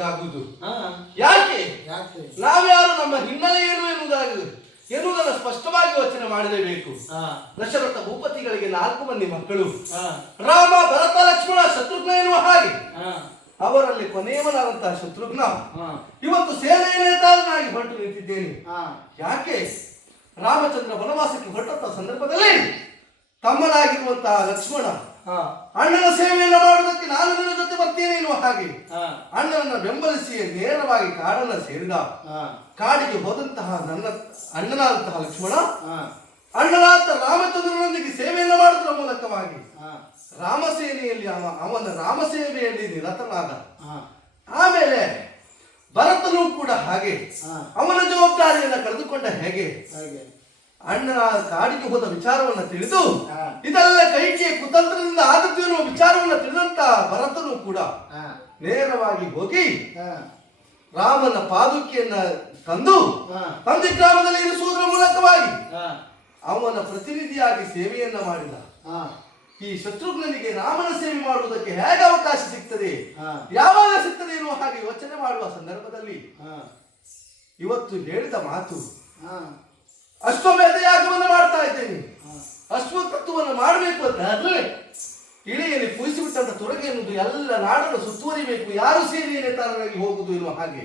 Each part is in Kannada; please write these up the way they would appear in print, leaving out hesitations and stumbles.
ಒಳಗಾಗುವುದು. ಯಾಕೆ ನಾವ್ಯಾರು, ನಮ್ಮ ಹಿನ್ನೆಲೆ ಏನು ಎನ್ನುವುದನ್ನು ಸ್ಪಷ್ಟವಾಗಿ ಯೋಚನೆ ಮಾಡಲೇಬೇಕು. ದಶರಥ ಭೂಪತಿಗಳಿಗೆ 4 ಮಂದಿ ಮಕ್ಕಳು, ರಾಮ, ಭರತ, ಲಕ್ಷ್ಮಣ, ಶತ್ರುಘ್ನ ಎನ್ನುವ ಹಾಗೆ. ಅವರಲ್ಲಿ ಕೊನೆಯವನಾದಂತಹ ಶತ್ರುಘ್ನ ಇವತ್ತು ಸೇನೆಯ ನೇತಾರನಾಗಿ ಹೊರಟು ನಿಂತಿದ್ದೇನೆ. ಯಾಕೆ? ರಾಮಚಂದ್ರ ವನವಾಸಕ್ಕೆ ಹೊರಟಂತಹ ಸಂದರ್ಭದಲ್ಲಿ ತಮ್ಮನಾಗಿರುವಂತಹ ಲಕ್ಷ್ಮಣ ಅಣ್ಣನ ಸೇವೆಯನ್ನು ಮಾಡುವುದಕ್ಕೆ ನಾನು ನಿನ್ನ ಜೊತೆ ಬರ್ತೇನೆ ಎನ್ನುವ ಹಾಗೆ ಅಣ್ಣನನ್ನ ಬೆಂಬಲಿಸಿ ನೇರವಾಗಿ ಕಾಡನ್ನ ಸೇರಿದ. ಕಾಡಿಗೆ ಹೋದಂತಹ ನನ್ನ ಅಣ್ಣನಾದಂತಹ ಲಕ್ಷ್ಮಣ ಅಣ್ಣನಾದ ರಾಮಚಂದ್ರನೊಂದಿಗೆ ಸೇವೆಯನ್ನು ಮಾಡುವುದರ ಮೂಲಕವಾಗಿ ರಾಮಸೇನೆಯಲ್ಲಿ ಅವನ ರಾಮಸೇವೆಯಲ್ಲಿ ನಿರತನಾದ. ಆಮೇಲೆ ಭರತನೂ ಕೂಡ ಹಾಗೆ ಅವನ ಜವಾಬ್ದಾರಿಯನ್ನು ಕಳೆದುಕೊಂಡ. ಹೇಗೆ? ಅಣ್ಣನ ಕಾಡಿಗೆ ಹೋದ ವಿಚಾರವನ್ನು ತಿಳಿದು ಇದೆಲ್ಲ ಕೈಗೆ ಕುತಂತ್ರದಿಂದ ಆದದ್ದು ಎನ್ನುವ ವಿಚಾರವನ್ನು ತಿಳಿದಂತ ಭರತನು ಕೂಡ ನೇರವಾಗಿ ಹೋಗಿ ರಾಮನ ಪಾದುಕೆಯನ್ನ ತಂದು ತಂದೆ ಗ್ರಾಮದಲ್ಲಿ ಇರಿಸುವುದರ ಮೂಲಕವಾಗಿ ಅವನ ಪ್ರತಿನಿಧಿಯಾಗಿ ಸೇವೆಯನ್ನ ಮಾಡಿದ. ಈ ಶತ್ರುಘ್ನಿಗೆ ರಾಮನ ಸೇವೆ ಮಾಡುವುದಕ್ಕೆ ಹೇಗೆ ಅವಕಾಶ ಸಿಗ್ತದೆ, ಯಾವಾಗ ಸಿಗ್ತದೆ ಎನ್ನುವ ಹಾಗೆ ಯೋಚನೆ ಮಾಡುವ ಸಂದರ್ಭದಲ್ಲಿ ಇವತ್ತು ಹೇಳಿದ ಮಾತು, ಅಶ್ವಮೇಧ ಯಾಗವನ್ನು ಮಾಡ್ತಾ ಇದ್ದೇನೆ, ಅಶ್ವತತ್ವವನ್ನು ಮಾಡಬೇಕು ಅಂತ ಆದ್ರೆ ಇಳೆಯಲ್ಲಿ ಪೂಜಿಸಿಬಿಟ್ಟಂತ ತೊರಗೆ ಎನ್ನುವುದು ಎಲ್ಲ ನಾಡನ್ನು ಸುತ್ತುವರಿಬೇಕು, ಯಾರು ಸೇರಿ ನೇತಾರರಾಗಿ ಹೋಗುದು ಎನ್ನುವ ಹಾಗೆ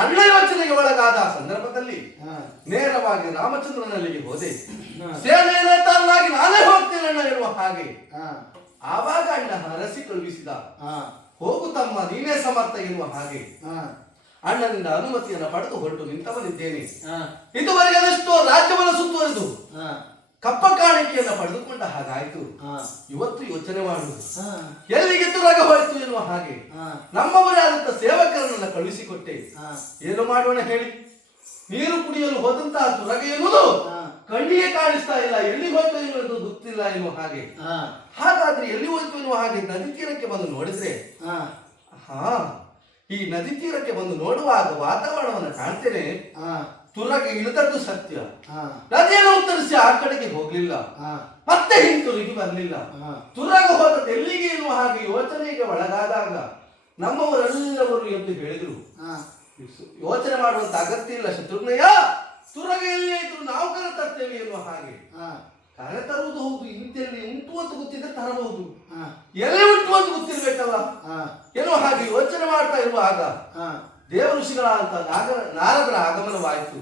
ಅಣ್ಣ ಯೋಚನೆಗೆ ಒಳಗಾದ ಸಂದರ್ಭದಲ್ಲಿ ನೇರವಾಗಿ ರಾಮಚಂದ್ರನಲ್ಲಿಗೆ ಹೋದೆ. ಸೇನೆಯ ನೇತಾರನಾಗಿ ನಾನೇ ಹೋಗ್ತೇನೆ ಅಣ್ಣ ಎನ್ನುವ ಹಾಗೆ ಆವಾಗ ಅಣ್ಣ ಹರಸಿ ಕಳುಹಿಸಿದ. ಹೋಗು ತಮ್ಮ, ನೀನೇ ಸಮರ್ಥ ಎನ್ನುವ ಹಾಗೆ ಅಣ್ಣನಿಂದ ಅನುಮತಿಯನ್ನು ಪಡೆದು ಹೊರಟು ನಿಂತವನಿದ್ದೇನೆ. ಇದುವರೆಗೆ ಅದೆಷ್ಟೋ ರಾಜ್ಯವನ್ನು ಸುತ್ತುವರಿದು ಕಪ್ಪ ಕಾಣಿಕೆಯನ್ನು ಪಡೆದುಕೊಂಡ ಹಾಗಾಯ್ತು. ಇವತ್ತು ಯೋಚನೆ ಮಾಡುವುದು ಎಲ್ಲಿಗೆ ತುರಗ ಹೋಯ್ತು ಎನ್ನುವ ಹಾಗೆ ನಮ್ಮವರೇ ಆದಂತ ಸೇವಕರನ್ನ ಕಳುಹಿಸಿಕೊಟ್ಟೆ. ಏನು ಮಾಡೋಣ ಹೇಳಿ? ನೀರು ಕುಡಿಯಲು ಹೋದಂತಹ ತುರಗ ಎನ್ನುವುದು ಕಣ್ಣಿಗೆ ಕಾಣಿಸ್ತಾ ಇಲ್ಲ, ಎಲ್ಲಿ ಹೋಯ್ತು ಎನ್ನುವುದು ಗೊತ್ತಿಲ್ಲ ಎನ್ನುವ ಹಾಗೆ. ಹಾಗಾದ್ರೆ ಎಲ್ಲಿ ಹೋಯ್ತು ಎನ್ನುವ ಹಾಗೆ ನದಿ ತೀರಕ್ಕೆ ಬಂದು ನೋಡಿದ್ರೆ ಈ ನದಿ ತೀರಕ್ಕೆ ಬಂದು ನೋಡುವಾಗ ವಾತಾವರಣವನ್ನು ಕಾಣ್ತೇನೆ. ತುರಗ ಇಳಿದದ್ದು ಸತ್ಯ, ನದಿಯನ್ನು ಉತ್ತರಿಸಿ ಆ ಕಡೆಗೆ ಹೋಗ್ಲಿಲ್ಲ, ಮತ್ತೆ ಹಿಂತಿರುಗಿ ಬರಲಿಲ್ಲ. ತುರಗ ಹೋದದ್ದು ಎಲ್ಲಿಗೆ ಎನ್ನುವ ಹಾಗೆ ಯೋಚನೆಗೆ ಒಳಗಾದಾಗ ನಮ್ಮವರೆಲ್ಲವರು ಎಂದು ಹೇಳಿದ್ರು. ಯೋಚನೆ ಮಾಡುವಂತ ಅಗತ್ಯ ಇಲ್ಲ ಶತ್ರುಘ್ನಯ್ಯ, ತುರಗ ಎಲ್ಲಿ ಆಯ್ತು ನಾವು ಕರೆ ತರ್ತೇವೆ ಎನ್ನುವ ಹಾಗೆ. ಕರೆ ತರುವುದು ಹೌದು, ಇಂತೆಲ್ಲಿ ಉಂಟು ಅಂತ ಗೊತ್ತಿದ್ರೆ ತರಬಹುದು, ಎಲ್ಲಿ ಉಂಟು ಅಂತ ಗೊತ್ತಿರ್ಬೇಕಲ್ಲ ಎನ್ನುವ ಹಾಗೆ ಯೋಚನೆ ಮಾಡ್ತಾ ಇರುವಾಗ ದೇವ ಋಷಿಗಳಂತ ನಾರದರ ಆಗಮನವಾಯಿತು.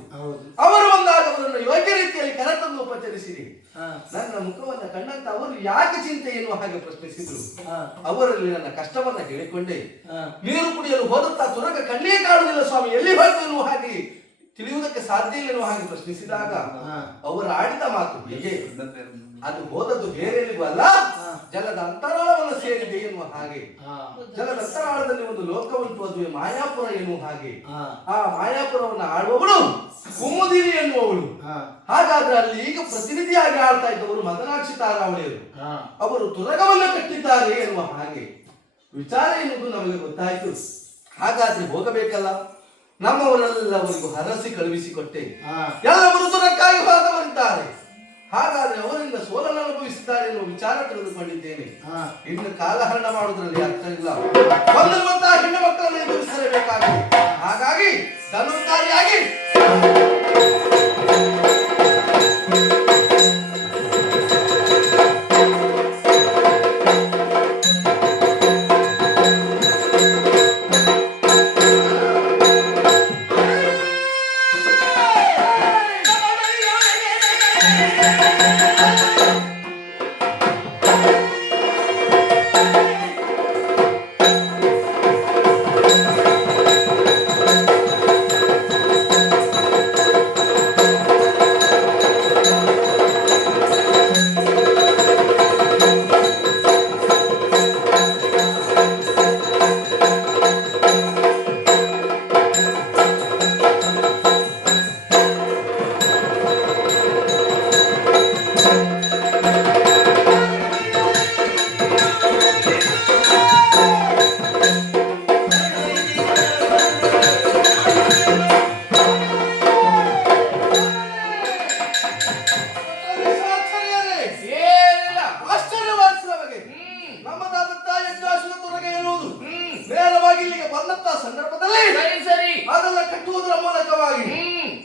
ಅವರು ಬಂದಾಗ ಅವರನ್ನು ಯೋಗ್ಯ ರೀತಿಯಲ್ಲಿ ಕರೆತಂದು ಉಪಚರಿಸಿರಿ. ನನ್ನ ಮುಖವನ್ನ ಕಂಡಂತ ಅವರು ಯಾಕೆ ಚಿಂತೆ ಎನ್ನುವ ಹಾಗೆ ಪ್ರಶ್ನಿಸಿದ್ರು. ಅವರಲ್ಲಿ ನನ್ನ ಕಷ್ಟವನ್ನ ಹೇಳಿಕೊಂಡೆ. ನೀರು ಕುಡಿಯಲು ಹೋದಂತ ತುರಗ ಕಣ್ಣಿಗೆ ಕಾಣುವುದಿಲ್ಲ ಸ್ವಾಮಿ, ಎಲ್ಲಿ ಹೋಯ್ತು ಎನ್ನುವ ಹಾಗೆ ತಿಳಿಯುವುದಕ್ಕೆ ಸಾಧ್ಯ ಇಲ್ಲ ಎನ್ನುವ ಹಾಗೆ ಪ್ರಶ್ನಿಸಿದಾಗ ಅವರು ಆಡಿದ ಮಾತು ಹೇಗೆ? ಅದು ಹೋದದ್ದು ಬೇರೆ ಎಲ್ಲಿಗೂ ಅಲ್ಲ, ಜಲದ ಅಂತರಾಳವನ್ನು ಸೇರಿದೆ ಎನ್ನುವ ಹಾಗೆ. ಜಲದ ಅಂತರಾಳದಲ್ಲಿ ಒಂದು ಲೋಕ ಉಂಟು, ಅದುವೇ ಮಾಯಾಪುರ ಎನ್ನುವ ಹಾಗೆ. ಆ ಮಾಯಾಪುರವನ್ನು ಆಳುವವಳು ಕುಮುದಿನಿ ಎನ್ನುವವಳು. ಹಾಗಾದ್ರೆ ಅಲ್ಲಿ ಈಗ ಪ್ರತಿನಿಧಿಯಾಗಿ ಆಳ್ತಾ ಇದ್ದವರು ಮದನಾಕ್ಷಿ ತಾರಾವಳಿಯರು, ಅವರು ತುರಗವನ್ನು ಕಟ್ಟಿದ್ದಾರೆ ಎನ್ನುವ ಹಾಗೆ ವಿಚಾರ ಎನ್ನುವುದು ನಮಗೆ ಗೊತ್ತಾಯ್ತು. ಹಾಗಾದ್ರೆ ಹೋಗಬೇಕಲ್ಲ, ನಮ್ಮವರೆಲ್ಲವರಿಗೂ ಹರಸಿ ಕಳುಹಿಸಿಕೊಟ್ಟೆ. ಎಲ್ಲವರು ತುರಕ್ಕಾಗಿ ಹೋದವರಿದ್ದಾರೆ. ಹಾಗಾದ್ರೆ ಅವರಿಂದ ಸೋಲನ್ನು ಅನುಭವಿಸಿದ್ದಾರೆ ಎನ್ನುವ ವಿಚಾರ ತಿಳಿದುಕೊಂಡಿದ್ದೇನೆ. ಇನ್ನು ಕಾಲಹರಣ ಮಾಡುವುದರಲ್ಲಿ ಅರ್ಥ ಇಲ್ಲ. ಬಂದಿರುವಂತಹ ಹೆಣ್ಣು ಮಕ್ಕಳನ್ನು ಎದುರಿಸಲೇಬೇಕಾಗಿದೆ. ಹಾಗಾಗಿ ಧನುರ್ಧಾರಿಯಾಗಿ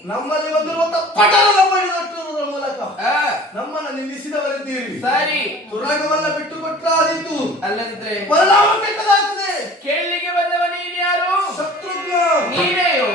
ನಮ್ಮಲ್ಲಿ ಬಂದಿರುವಂತ ಪಟಲದ ಬಡಿದಟ್ಟುವುದರ ಮೂಲಕ ನಮ್ಮನ್ನ ನಿಲ್ಲಿಸಿದವರಿದ್ದೀರಿ. ಸರಿ, ತುರಂಗವನ್ನ ಬಿಟ್ಟು ಕೊಟ್ಟಾದೀತು, ಅಲ್ಲಂದ್ರೆ ಪರಿಣಾಮ ಕೆಟ್ಟದಾಗ್ತದೆ. ಕೇಳಲಿಕ್ಕೆ ಬಂದವ ನೀನ್ ಯಾರು? ಶತ್ರುಘ್ನ. ನೀನೇಯೋ?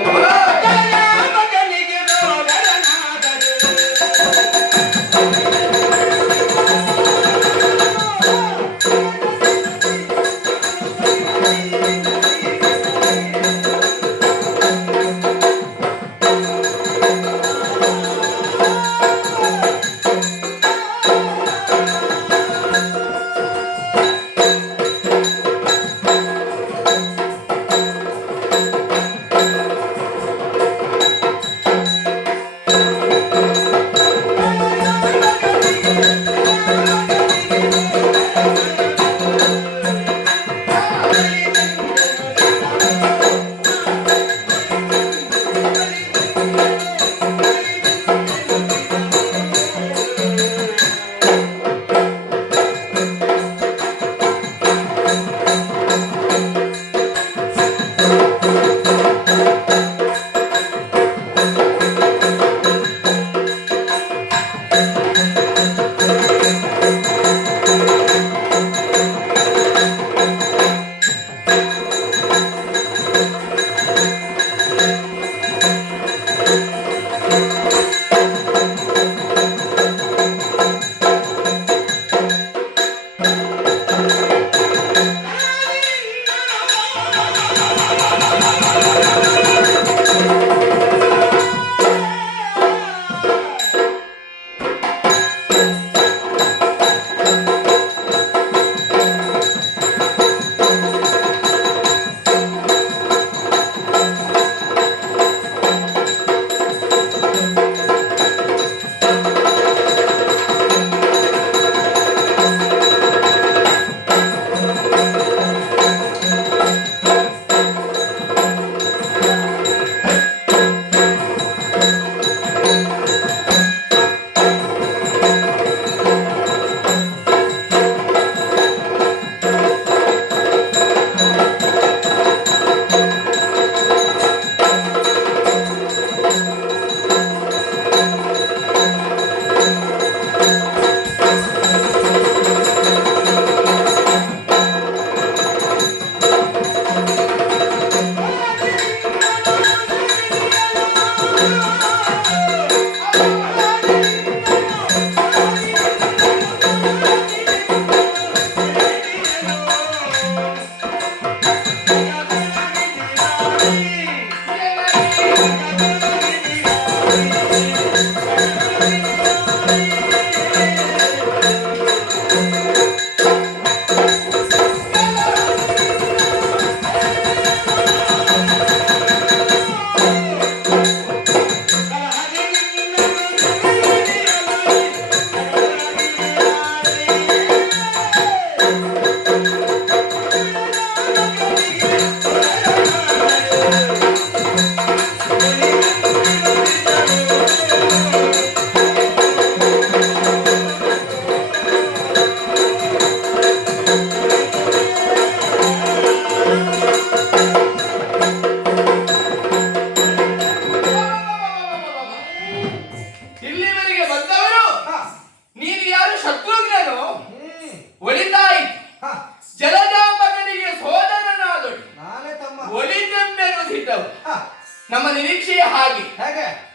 ನಮ್ಮ ನಿರೀಕ್ಷೆಯೇ ಹಾಗೆ.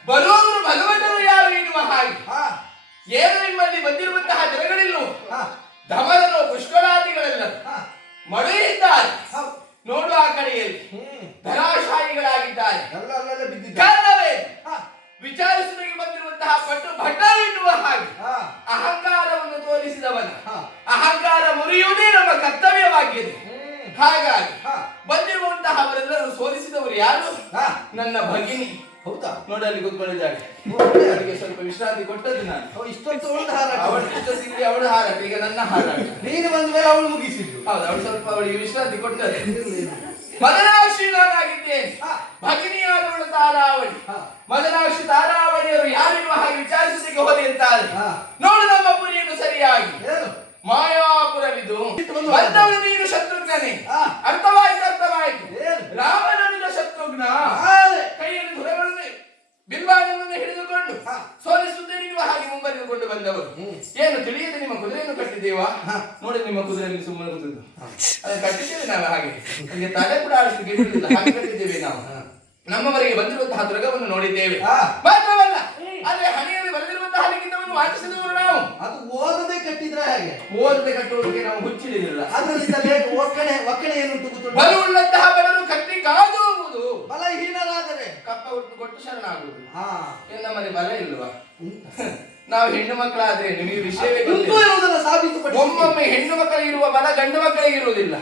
ಬರುವವರು ಭಗವಂತರು ಯಾರು ಎನ್ನುವ ಹಾಗೆ ಏನು ನಿಮ್ಮಲ್ಲಿ ಬಂದಿರುವಂತಹ ಜನಗಳಿಲ್ಲೋ ಧಮರನು ಪುಷ್ಕರಾದಿಗಳೆಲ್ಲ ಮಳೆಯಿದ್ದಾರೆ. ನೋಡು ಆ ಕಡೆಯಲ್ಲಿ ಧರಾಶಾಯಿಗಳಾಗಿದ್ದಾರೆ. ಕಾರಣವೇ ವಿಚಾರಿಸುವುದಕ್ಕೆ ಬಂದಿರುವಂತಹ ಪಟ್ಟು ಭಟ್ಟರು ಎನ್ನುವ ಹಾಗೆ ಅಹಂಕಾರವನ್ನು ತೋರಿಸಿದವನ ಅಹಂಕಾರ ಮುರಿಯುವುದೇ ನಮ್ಮ ಕರ್ತವ್ಯವಾಗಿದೆ. ಹಾಗಾಗಿ ಬಂದಿರುವಂತಹ ಅವರೆಲ್ಲರೂ ಸೋಲಿಸಿದವರು ಯಾರು? ನನ್ನ ಭಗಿನಿ. ಹೌದಾ? ನೋಡಲ್ಲಿ ಕೂತ್ಕೊಂಡಿದ್ದಾಳೆ. ಅವಳಿಗೆ ಸ್ವಲ್ಪ ವಿಶ್ರಾಂತಿ ಕೊಟ್ಟದ್ದು ನಾನು. ಇಷ್ಟೊಂದು ಹಾರಾಟ ಅವಳು ಇಷ್ಟೊತ್ತಿಗೆ ಅವಳು ಹಾರಾಟ, ಈಗ ನನ್ನ ಹಾರಾಟ. ನೀನು ಬಂದ ಮೇಲೆ ಅವಳು ಮುಗಿಸಿದ್ದು. ಹೌದು, ಅವಳು ಸ್ವಲ್ಪ ಅವಳಿಗೆ ವಿಶ್ರಾಂತಿ ಕೊಟ್ಟದ್ದು. ಮದನಾಕ್ಷಿ ನಾನಾಗಿದ್ದೇನೆ, ಭಗಿನಿಯಾದವಳು ತಾರಾವಳಿ. ಮದನಾಕ್ಷಿ ತಾರಾವಳಿಯವರು ಯಾರಿರುವ ಹಾಗೆ ವಿಚಾರಿಸಲಿಕ್ಕೆ ಹೋದೆ ಅಂತಾರೆ. ನೋಡು ನಮ್ಮ ಪುರಿಯನ್ನು ಸರಿಯಾಗಿ ಮಾಯಾಪುರವಿದು ಬಂದವಳು ನೀನು ಶತ್ರುಘ್ನೇ. ಅರ್ಥವಾಯ್ತು ಅರ್ಥವಾಯ್ತು. ರಾಮನನಿದ ಶತ್ರುಘ್ನ ಕೈಯಲ್ಲಿ ಧುರಗಳನ್ನು ಬಿಲ್ವಾನ ಸೋಲಿಸುತ್ತೆ ನೀವು ಹಾಗೆ ಮುಂಬರಿದುಕೊಂಡು ಬಂದವರು. ಏನು ತಿಳಿಯದೆ ನಿಮ್ಮ ಕುದುರೆಯನ್ನು ಕಟ್ಟಿದ್ದೇವಾ? ನೋಡಿ ನಿಮ್ಮ ಕುದುರೆಯಲ್ಲಿ ಸುಮ್ಮನೆ ಕೂತಿದ್ದು ಅದನ್ನು ಕಟ್ಟಿದ್ದೇವೆ ನಾವು. ಹಾಗೆ ನಮಗೆ ತಲೆ ಕೂಡ ಅಷ್ಟು ಗೆದ್ದಿಲ್ಲ, ಹಾಗೆ ಕಟ್ಟಿದ್ದೇವೆ ನಾವು. ನಮ್ಮವರೆಗೆ ಬಂದಿರುವಂತಹ ದುರ್ಗವನ್ನು ನೋಡಿದ್ದೇವೆ. ಮಾತ್ರವಲ್ಲ, ಆದ್ರೆ ಹಣೆಯಲ್ಲಿ ಬರೆದಿರುವಂತಹ ಲಿಖಿತವನ್ನು ವಾಚಿಸಿದವರು ನಾವು. ಅದು ಓದದೆ ಕಟ್ಟಿದ್ರೆ ಹಾಗೆ, ಓದದೆ ಕಟ್ಟುವುದಕ್ಕೆ ನಾವು ಹುಚ್ಚಿಡಿದಿಲ್ಲ. ಅದರಲ್ಲಿ ಒಕ್ಕಣೆ ಏನು ಗೊತ್ತು? ಬಲವುಳ್ಳಂತಹ ಬಲನು ಕಟ್ಟಿ ಕಾದುವುದು, ಬಲಹೀನರಾದರೆ ಕಪ್ಪ ಕೊಟ್ಟು ಶರಣಾಗುವುದು. ನಮ್ಮಲ್ಲಿ ಬಲ ಇಲ್ವಾ? ನಾವು ಹೆಣ್ಣು ಮಕ್ಕಳಾದ್ರೆ ನಿಮಗೆ ವಿಷಯವೇ ಸಾಬೀತು. ಒಮ್ಮೊಮ್ಮೆ ಹೆಣ್ಣು ಮಕ್ಕಳಿಗೆ ಇರುವ ಬಲ ಗಂಡು ಮಕ್ಕಳಿಗೆ ಇರುವುದಿಲ್ಲ.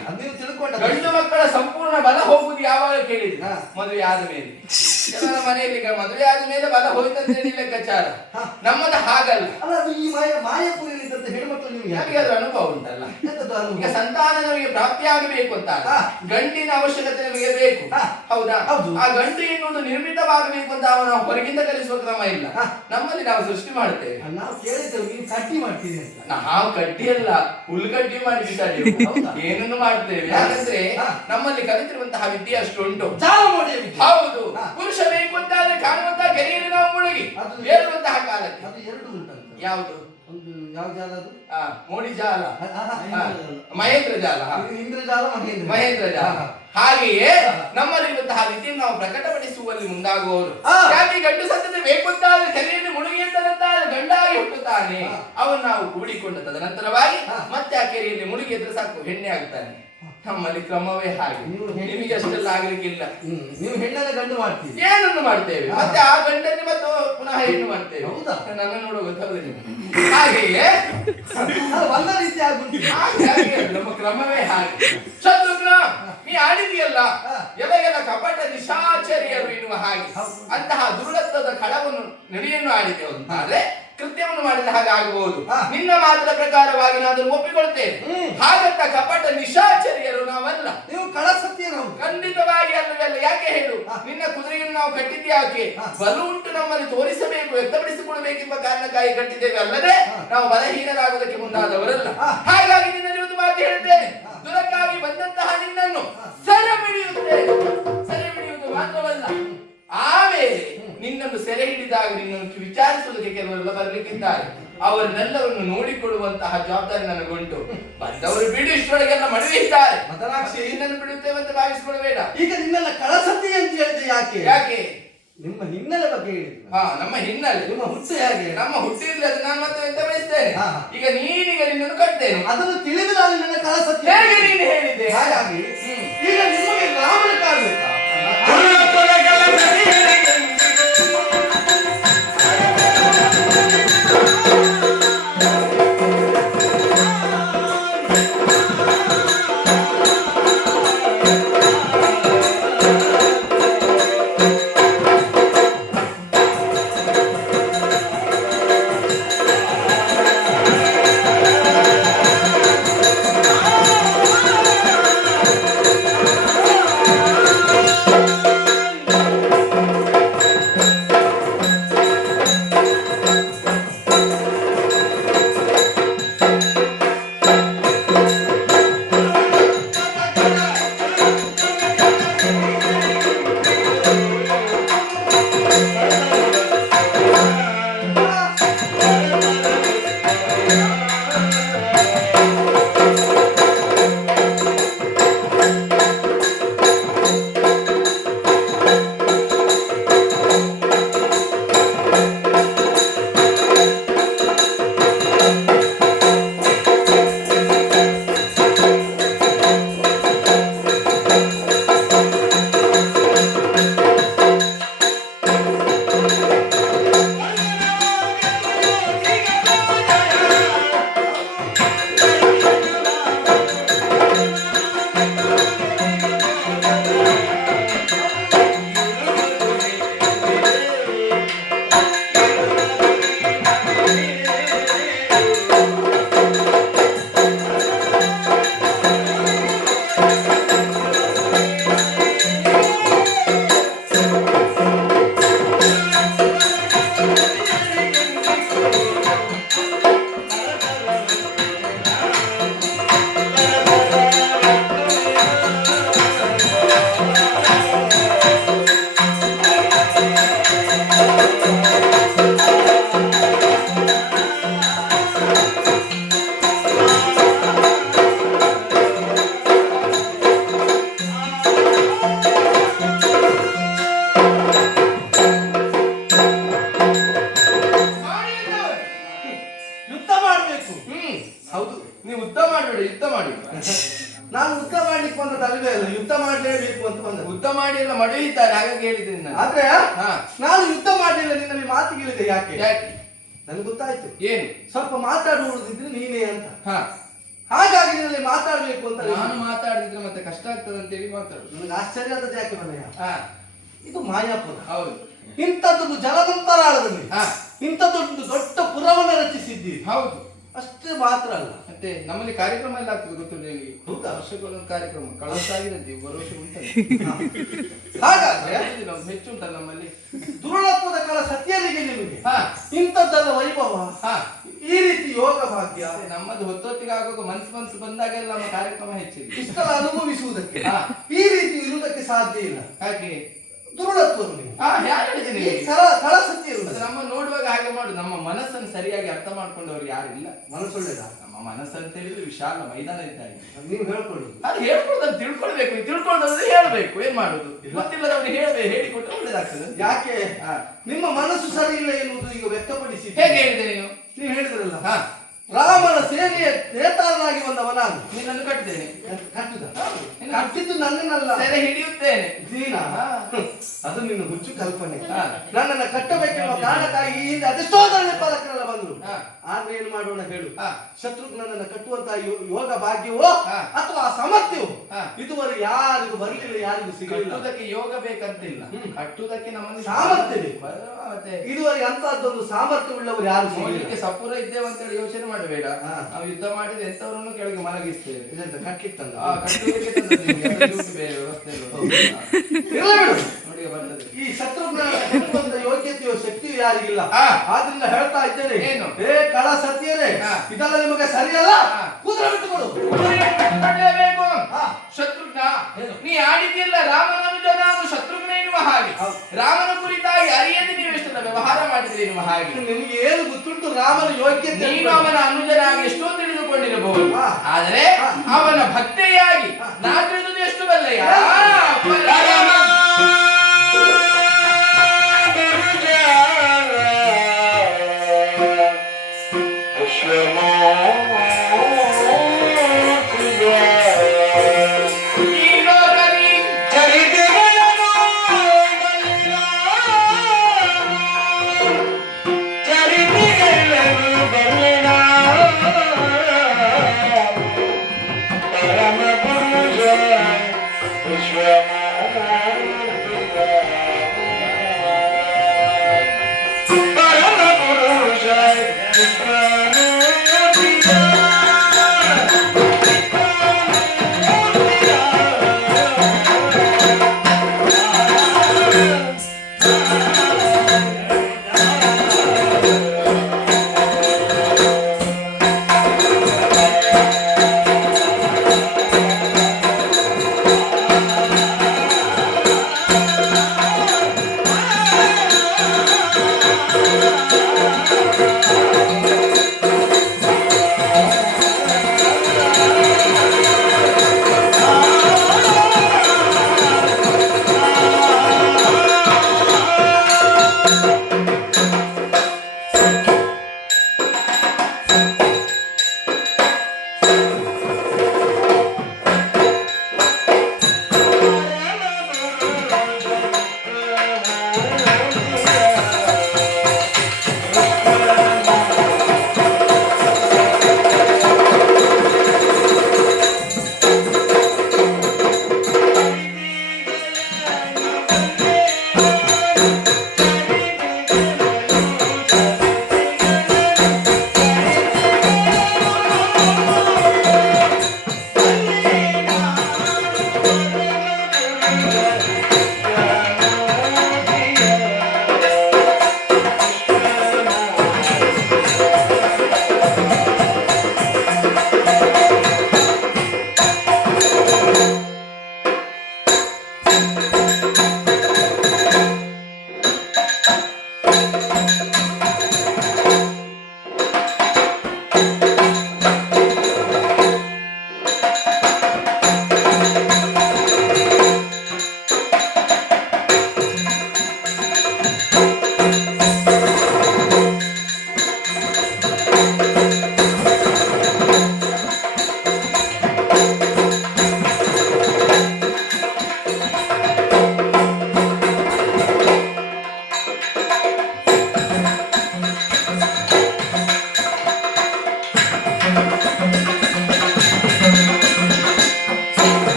ಗಂಡು ಮಕ್ಕಳ ಸಂಪೂರ್ಣ ಬಲ ಹೋಗುವುದು ಯಾವಾಗ ಕೇಳಿದ್ರೆ ಮದುವೆ ಆದ ಮೇಲೆ. ಕೆಲವರ ಮನೆಯಲ್ಲಿ ಮದುವೆ ಆದ ಮೇಲೆ ಬಲ ಹೋಯ್ತಂತ ಲೆಕ್ಕಾಚಾರ. ನಮ್ಮದು ಹಾಗಲ್ಲ. ಈ ಮಾಯಾಪುರಿಯಲ್ಲಿದ್ದಂತ ಹೆಣ್ಮಕ್ಳು ನಿಮಗೆ ಅದರ ಅನುಭವ ಉಂಟಲ್ಲ. ಈಗ ಸಂತಾನ ನಮಗೆ ಪ್ರಾಪ್ತಿಯಾಗಬೇಕು ಅಂತ ಗಂಡಿನ ಅವಶ್ಯಕತೆ ನಮಗೆ ಬೇಕು, ಹೌದಾ? ಆ ಗಂಡು ಎನ್ನುವುದು ನಿರ್ಮಿತವಾಗಬೇಕು ಅಂತ ನಾವು ಹೊರಗಿಂದ ಕಲಿಸುವ ಕ್ರಮ ಇಲ್ಲ. ನಮ್ಮಲ್ಲಿ ನಾವು ಸೃಷ್ಟಿ ಮಾಡ್ತೇವೆ. ನಾವು ಕೇಳಿದ್ದೇವೆ ನೀವು ಕಟ್ಟಿ ಮಾಡ್ತೀವಿ ಅಂತ. ನಾವು ಕಡ್ಡಿ ಅಲ್ಲ, ಹುಲ್ಕಡ್ಡಿ ಮಾಡಿ ಬಿಸಾಡಿ ಏನನ್ನು ಮಾಡ್ತೇವೆ. ಯಾಕಂದ್ರೆ ನಮ್ಮಲ್ಲಿ ಕಲಿತಿರುವಂತಹ ವಿದ್ಯೆ ಅಷ್ಟು ಉಂಟು. ಹೌದು, ಪುರುಷ ಬೇಕು ಅಂತ ಆದ್ರೆ ಕಾಣುವಂತಹ ಕೆರೆಯಲ್ಲಿ ನಾವು ಮುಳುಗಿ ಏರುವಂತಹ ಕಾಲಕ್ಕೆ. ಅದು ಎರಡು ಉಂಟಂತ. ಯಾವುದು? ಒಂದು ಯಾವ ಜಾಲ ಅದು? ಮೋಡಿ ಜಾಲ, ಮಹೇಂದ್ರ ಜಾಲ, ಇಂದ್ರಜಾಲ, ಮಹೇಂದ್ರ ಜಾಲ. ಹಾಗೆಯೇ ನಮ್ಮಲ್ಲಿರುವಂತಹ ವಿದ್ಯೆಯನ್ನು ನಾವು ಪ್ರಕಟಪಡಿಸುವಲ್ಲಿ ಮುಂದಾಗುವವರು. ಯಾಕೆ ಗಂಡು ಸತ್ಯತೆ ಬೇಕು ಅಂತ ಆದ್ರೆ ಕೆರೆಯಲ್ಲಿ ಮುಳುಗಿ ಗಂಡಾಗಿ ಹುಟ್ಟುತ್ತಾನೆ. ಅವನು ನಾವು ಕೂಡಿಕೊಂಡ ತದನಂತರವಾಗಿ ಮತ್ತೆ ಆ ಕೆರೆಯಲ್ಲಿ ಮುಳುಗಿ ಎದ್ರೆ ಸಾಕು ಹೆಣ್ಣೆ ಆಗ್ತಾನೆ. ನಮ್ಮಲ್ಲಿ ಕ್ರಮವೇ ಹಾಗೆ. ನಿಮಗೆ ಅಷ್ಟೆಲ್ಲ ಆಗ್ಲಿಕ್ಕಿಲ್ಲ. ನೀವು ಹೆಣ್ಣನ್ನ ಗಂಡು ಮಾಡ್ತೀವಿ, ಏನನ್ನು ಮಾಡ್ತೇವೆ, ಮತ್ತೆ ಆ ಗಂಡನ್ನು ಮತ್ತೆ ಪುನಃ ಹೆಣ್ಣು ಮಾಡ್ತೇವೆ. ಹೌದಾ? ನನ್ನ ನೋಡುವ ಗೊತ್ತಾಗುದು ನಿಮಗೆ. ಹಾಗೆಯೇ ಒಂದ ರೀತಿ ಆಗುಂಟು. ನಮ್ಮ ಕ್ರಮವೇ ಹಾಗೆ. ಶತ್ರುಘ್ನ, ನೀ ಆಡಿದೆಯಲ್ಲ ಎಲ್ಲ ಕಪಟ ನಿಶಾಚರಿಯರು ಎನ್ನುವ ಹಾಗೆ ಅಂತಹ ದುರ್ಲತ್ತದ ಕಳವನ್ನು ನಡೆಯನ್ನು ಆಡಿದೆವು ಅಂತ ಆದ್ರೆ ಕೃತ್ಯವನ್ನು ಮಾಡಿದ ಹಾಗೆ ಆಗಬಹುದು. ನಿನ್ನ ಮಾತ್ರ ಪ್ರಕಾರವಾಗಿ ನಾನು ಅದನ್ನು ಒಪ್ಪಿಕೊಳ್ತೇನೆ. ಹಾಗಂತ ಕಪಟ ನಿಶಾಚರಿಯರು ನಾವಲ್ಲ. ನೀವು ಕಳಸತ್ಯ ನಾವು ಖಂಡಿತವಾಗಿ ಅಲ್ಲವಲ್ಲ. ಯಾಕೆ ಹೇಳು? ನಿನ್ನ ಕುದುರೆಯನ್ನು ನಾವು ಕಟ್ಟಿದ್ದೆ ಯಾಕೆ? ಬಲು ಉಂಟು ನಮ್ಮಲ್ಲಿ ತೋರಿಸಬೇಕು, ವ್ಯಕ್ತಪಡಿಸಿಕೊಳ್ಳಬೇಕೆಂಬ ಕಾರಣಕ್ಕಾಗಿ ಕಟ್ಟಿದ್ದೇವೆ, ಅಲ್ಲದೆ ನಾವು ಬಲಹೀನರಾಗುವುದಕ್ಕೆ ಮುಂದಾದವರಲ್ಲ. ಹಾಗಾಗಿ ನಿನ್ನಲ್ಲಿ ಒಂದು ಮಾತು ಹೇಳ್ತೇನೆ. ದುರಕ್ಕಾಗಿ ಬಂದಂತಹ ನಿನ್ನನ್ನು ಸೆರೆ ಹಿಡಿಯುವುದು ಮಾತ್ರವಲ್ಲ, ಆಮೇಲೆ ನಿನ್ನನ್ನು ಸೆರೆ ಹಿಡಿದಾಗ ನಿನ್ನನ್ನು ವಿಚಾರಿಸುವುದಕ್ಕೆ ಕೆಲವರೆಲ್ಲ ಬರ್ಲಿಕ್ಕಿದ್ದಾರೆ. ಅವರನ್ನೆಲ್ಲವನ್ನು ನೋಡಿಕೊಳ್ಳುವಂತಹ ಜವಾಬ್ದಾರಿ ನನಗುಂಟು. ಬಂದವರು ಬಿಡು, ಇಷ್ಟರೊಳಗೆಲ್ಲ ಮದುವೆ ಇದ್ದಾರೆ. ನಿನ್ನನ್ನು ಬಿಡುತ್ತೇವೆ ಅಂತ ಭಾವಿಸಿಕೊಳ್ಳಬೇಡ. ಈಗ ನಿನ್ನೆಲ್ಲ ಕಳಸತಿ ಅಂತ ಹೇಳಿದೆ ಯಾಕೆ? ಯಾಕೆ? ನಿಮ್ಮ ಹಿನ್ನೆಲೆ ಬಗ್ಗೆ ಹೇಳಿದ್ರು. ನಮ್ಮ ಹಿನ್ನೆಲೆ, ನಿಮ್ಮ ಹುಟ್ಟು ಹೇಗೆ? ನಮ್ಮ ಹುಟ್ಟಿರ್ಲಿ, ಅದು ನಾನು ಮತ್ತೆ ಎಂತ ಬಯಸ್ತೇನೆ. ಈಗ ನೀನೀಗ ನಿನ್ನನ್ನು ಕಟ್ತೇನೆ, ಅದನ್ನು ತಿಳಿದು ನಾನು ನಿನ್ನ ಕಳಸತಿ ಹೇಗೆ ನೀನು ಹೇಳಿದ್ದೆ. ಹಾಗಾಗಿ ಈಗ ನಿಮಗೆ ರಾಮನ ಕಾಣಬೇಕಾ? ನಾನು ಯುದ್ಧ ಮಾಡ್ಲಿಕ್ಕೆ ಬಂದದಲ್ವೇ ಅಲ್ಲ, ಯುದ್ಧ ಮಾಡ್ಲೇಬೇಕು ಅಂತ ಬಂದ. ಯುದ್ಧ ಮಾಡಿ ಎಲ್ಲ ಮಡಿಯುತ್ತಾರೆ, ಹಾಗಾಗಿ ಹೇಳಿದ್ದೀನಿ ನಾನು. ಆದ್ರೆ ಹಾ. ನಾನು ಯುದ್ಧ ಮಾಡಲಿಲ್ಲ, ನಿನ್ನಲ್ಲಿ ಮಾತಿಗಿಳಿದೆ. ಯಾಕೆ? ಯಾಕೆ? ನನ್ಗೆ ಗೊತ್ತಾಯ್ತು ಏನು ಸ್ವಲ್ಪ ಮಾತಾಡುವುದಿದ್ರೆ ನೀನೇ ಅಂತ. ಹಾ, ಹಾಗಾಗಿ ನಿನ್ನಲ್ಲಿ ಮಾತಾಡ್ಬೇಕು ಅಂತ. ನಾನು ಮಾತಾಡಿದ್ರೆ ಮತ್ತೆ ಕಷ್ಟ ಆಗ್ತದೆ ಅಂತೇಳಿ ಮಾತಾಡುದು. ನನಗೆ ಆಶ್ಚರ್ಯ ಆದದ್ದು ಯಾಕೆ ಮನೆಯ, ಹಾ, ಇದು ಮಾಯಾಪುರ. ಹೌದು. ಇಂಥದ್ದೊಂದು ಜಲದಂತರಾಳದಲ್ಲಿ ಹಾ, ಇಂಥದ್ದೊಂದು ದೊಡ್ಡ ಪುರವನ್ನು ರಚಿಸಿದ್ದೀರಿ. ಹೌದು. ಅಷ್ಟೇ ಮಾತ್ರ ಅಲ್ಲ, ಮತ್ತೆ ನಮ್ಮಲ್ಲಿ ಕಾರ್ಯಕ್ರಮ ಎಲ್ಲ ಆಗ್ತದೆ ಗೊತ್ತಿಲ್ಲ ನಿಮಗೆ. ಹೌದಾ? ವರ್ಷಕ್ಕೊಂದೊಂದು ಕಾರ್ಯಕ್ರಮ ಕಳಸಾಗಿರುತ್ತೆ, ವರ್ಷ ಉಂಟಲ್ಲ. ಹಾಗಾದ್ರೆ ಒಂದು ಹೆಚ್ಚು ಉಂಟಲ್ಲ ನಮ್ಮಲ್ಲಿ. ದುರುಳತ್ವದ ಕಾಲ ಸತ್ಯರಿಗೆ ನಿಮಗೆ ಹಾ, ಇಂಥದ್ದೆಲ್ಲ ವೈಭವ, ಹಾ, ಈ ರೀತಿ ಯೋಗ ಭಾಗ್ಯ ನಮ್ಮದು ಹೊತ್ತೊತ್ತಿಗೆ ಆಗುವಾಗ ಮನ್ಸು ಬಂದಾಗೆಲ್ಲ ನಮ್ಮ ಕಾರ್ಯಕ್ರಮ ಹೆಚ್ಚಿದೆ. ಇಷ್ಟೆಲ್ಲ ಅನುಭವಿಸುವುದಕ್ಕೆ ಹಾ. ಈ ರೀತಿ ಇರುವುದಕ್ಕೆ ಸಾಧ್ಯ ಇಲ್ಲ. ಹಾಗೆ ದುರುಳತ್ವ ನೀವು ಯಾರು ಹೇಳಿದ್ದೀನಿ ನಿಮಗೆ? ಕಳ ಸತ್ಯ ಇರುವುದು. ಅದು ನಮ್ಮ ನೋಡುವಾಗ ಹಾಗೆ ಮಾಡು. ನಮ್ಮ ಮನಸ್ಸನ್ನು ಸರಿಯಾಗಿ ಅರ್ಥ ಮಾಡ್ಕೊಂಡವ್ರು ಯಾರಿಲ್ಲ. ಮನಸ್ಸೊಳ್ಳೆದ ನಮ್ಮ ಮನಸ್ಸಂತ ಹೇಳಿದ್ರೆ ವಿಶಾಲ ಮೈದಾನ ಇದ್ದಾಗ ನೀವು ಹೇಳ್ಕೊಳ್ಳುದು. ಅದು ಹೇಳ್ಕೊಳ್ದನ್ನು ತಿಳ್ಕೊಳ್ಬೇಕು, ತಿಳ್ಕೊಳ್ಳೋದ್ರೆ ಹೇಳ್ಬೇಕು. ಏನ್ ಮಾಡುದು? ಗೊತ್ತಿಲ್ಲದವ್ರಿಗೆ ಹೇಳಿಕೊಟ್ಟು ಒಳ್ಳೇದಾಗ್ತದೆ. ಯಾಕೆ? ಹಾ. ನಿಮ್ಮ ಮನಸ್ಸು ಸರಿ ಇಲ್ಲ ಎನ್ನುವುದು ಈಗ ವ್ಯಕ್ತಪಡಿಸಿ. ಹೇಗೆ ಹೇಳಿದೆ ನೀನು? ನೀವು ಹೇಳಿದ್ರಲ್ಲ, ಹಾ, ರಾಮನ ಸೇನೆಯ ನೇತಾರನಾಗಿ ಬಂದವ ನಾನು. ನಿನ್ನನ್ನು ಕಟ್ಟಿದ್ದೇನೆ. ಕಟ್ಟಿದ ಹೌದು. ಕಟ್ಟಿದ್ದು ನನ್ನನ್ನಲ್ಲ, ಸೆರೆ ಹಿಡಿಯುತ್ತೇನೆ. ನೀನಾ? ಹಾ. ಅದು ನಿನ್ನ ಹುಚ್ಚು ಕಲ್ಪನೆ. ಹಾ. ನನ್ನನ್ನ ಕಟ್ಟಬೇಕೆನ್ನುವ ಕಾರಣಕ್ಕಾಗಿ ಈ ಹಿಂದೆ ಅದೆಷ್ಟೋ ಧರಣಿ ಪಾಲಕರೆಲ್ಲ ಬಂದ್ರು. ಹಾ. ಆದ್ರೆ ಏನು ಮಾಡೋಣ ಹೇಳು? ಹಾ. ಶತ್ರುಘ್ನನನ್ನ ಕಟ್ಟುವಂತಹ ಯೋಗ ಭಾಗ್ಯವೋ ಹಾ. ಅಥವಾ ಆ ಸಾಮರ್ಥ್ಯವೋ ಹಾ. ಇದುವರೆಗೆ ಯಾರಿಗೂ ಬರಲಿಲ್ಲ, ಯಾರಿಗೂ ಸಿಗಲಿಲ್ಲ. ಕಟ್ಟುವುದಕ್ಕೆ ಯೋಗ ಬೇಕಂತಿಲ್ಲ, ಕಟ್ಟುವುದಕ್ಕೆ ನಮ್ಮಲ್ಲಿ ಸಾಮರ್ಥ್ಯ ಬೇಕು. ಮತ್ತೆ ಇದುವರೆಗೆ ಅಂತಹದ್ದೊಂದು ಸಾಮರ್ಥ್ಯವುಳ್ಳವರು ಯಾರು ಸಿಗಲಿಲ್ಲ. ನೋಡ್ಲಿಕ್ಕೆ ಸಪೂರ ಇದ್ದೇವೆ ಅಂತೇಳಿ ಯೋಚನೆ ಮಾಡಬೇಡ. ಹಾ. ನಾವು ಯುದ್ಧ ಮಾಡಿದ್ರೆ ಎಂತವರನ್ನು ಕೆಳಗೆ ಮಲಗಿಸ್ತೇವೆ. ಇದೆಂತ ಕಟ್ಲಿಕ್ಕೆ ತಂದ? ಕಟ್ಟುವುದಕ್ಕೆ ತಂದದ್ದು ನಿಮ್ಗೆ. ಅದಕ್ಕೆ ಬೇರೆ ವ್ಯವಸ್ಥೆ ಇಲ್ಲ. ಇರ್ಲಿ ಬಿಡು. ನೋಡಿ ಬರ್ತದೆ. ಈ ಶತ್ರುಘ್ನ ಕಟ್ಟುವಂತ ಯೋಗ್ಯತೆಯೋ ಶಕ್ತಿಯೋ ಯಾರಿಗಿಲ್ಲ. ಹಾ. ಆದ್ರಿಂದ ಹೇಳ್ತಾ ಇದ್ದೇನೆ, ಏನು? ಏ ಕಳ ಸತ್ಯರೇ, ಹಾ. ಇದೆಲ್ಲ ನಿಮಗೆ ಸರಿಯಲ್ಲ. ಹಾ. ಕೂತ್ರೆ ಬಿಟ್ಟುಕೊಡು. ಕಟ್ಟಲೇಬೇಕು. ಹಾ. ಶತ್ರುಘ್ನ, ಏನು? ನೀ ಆಡಿದ್ಯಲ್ಲ ರಾಮನನ್ನು ನಾನು ಶತ್ರುಘ್ನ ಎನ್ನುವ ಹಾಗೆ. ಹೌದು. ರಾಮನ ಕುರಿತಾಗಿ ಅರಿಯದೆ ನೀವು ಎಷ್ಟೆಲ್ಲ ವ್ಯವಹಾರ ಮಾಡಿದ್ರಿ ಎನ್ನುವ ಹಾಗೆ. ನಿಮಗೆ ಏನು ಗೊತ್ತುಂಟು ರಾಮನ ಯೋಗ್ಯತೆ? ನೀನು ಅವನ ಅನುಜನಾಗಿ ಎಷ್ಟೋ ತಿಳಿದುಕೊಂಡಿರಬಹುದು, ಹಾ. ಆದರೆ ಹಾ. ಅವನ ಭಕ್ತೆಯಾಗಿ ಹಾ. ನಾ ತಿಳಿದುದು ಎಷ್ಟು ಬಲ್ಲೆಯ?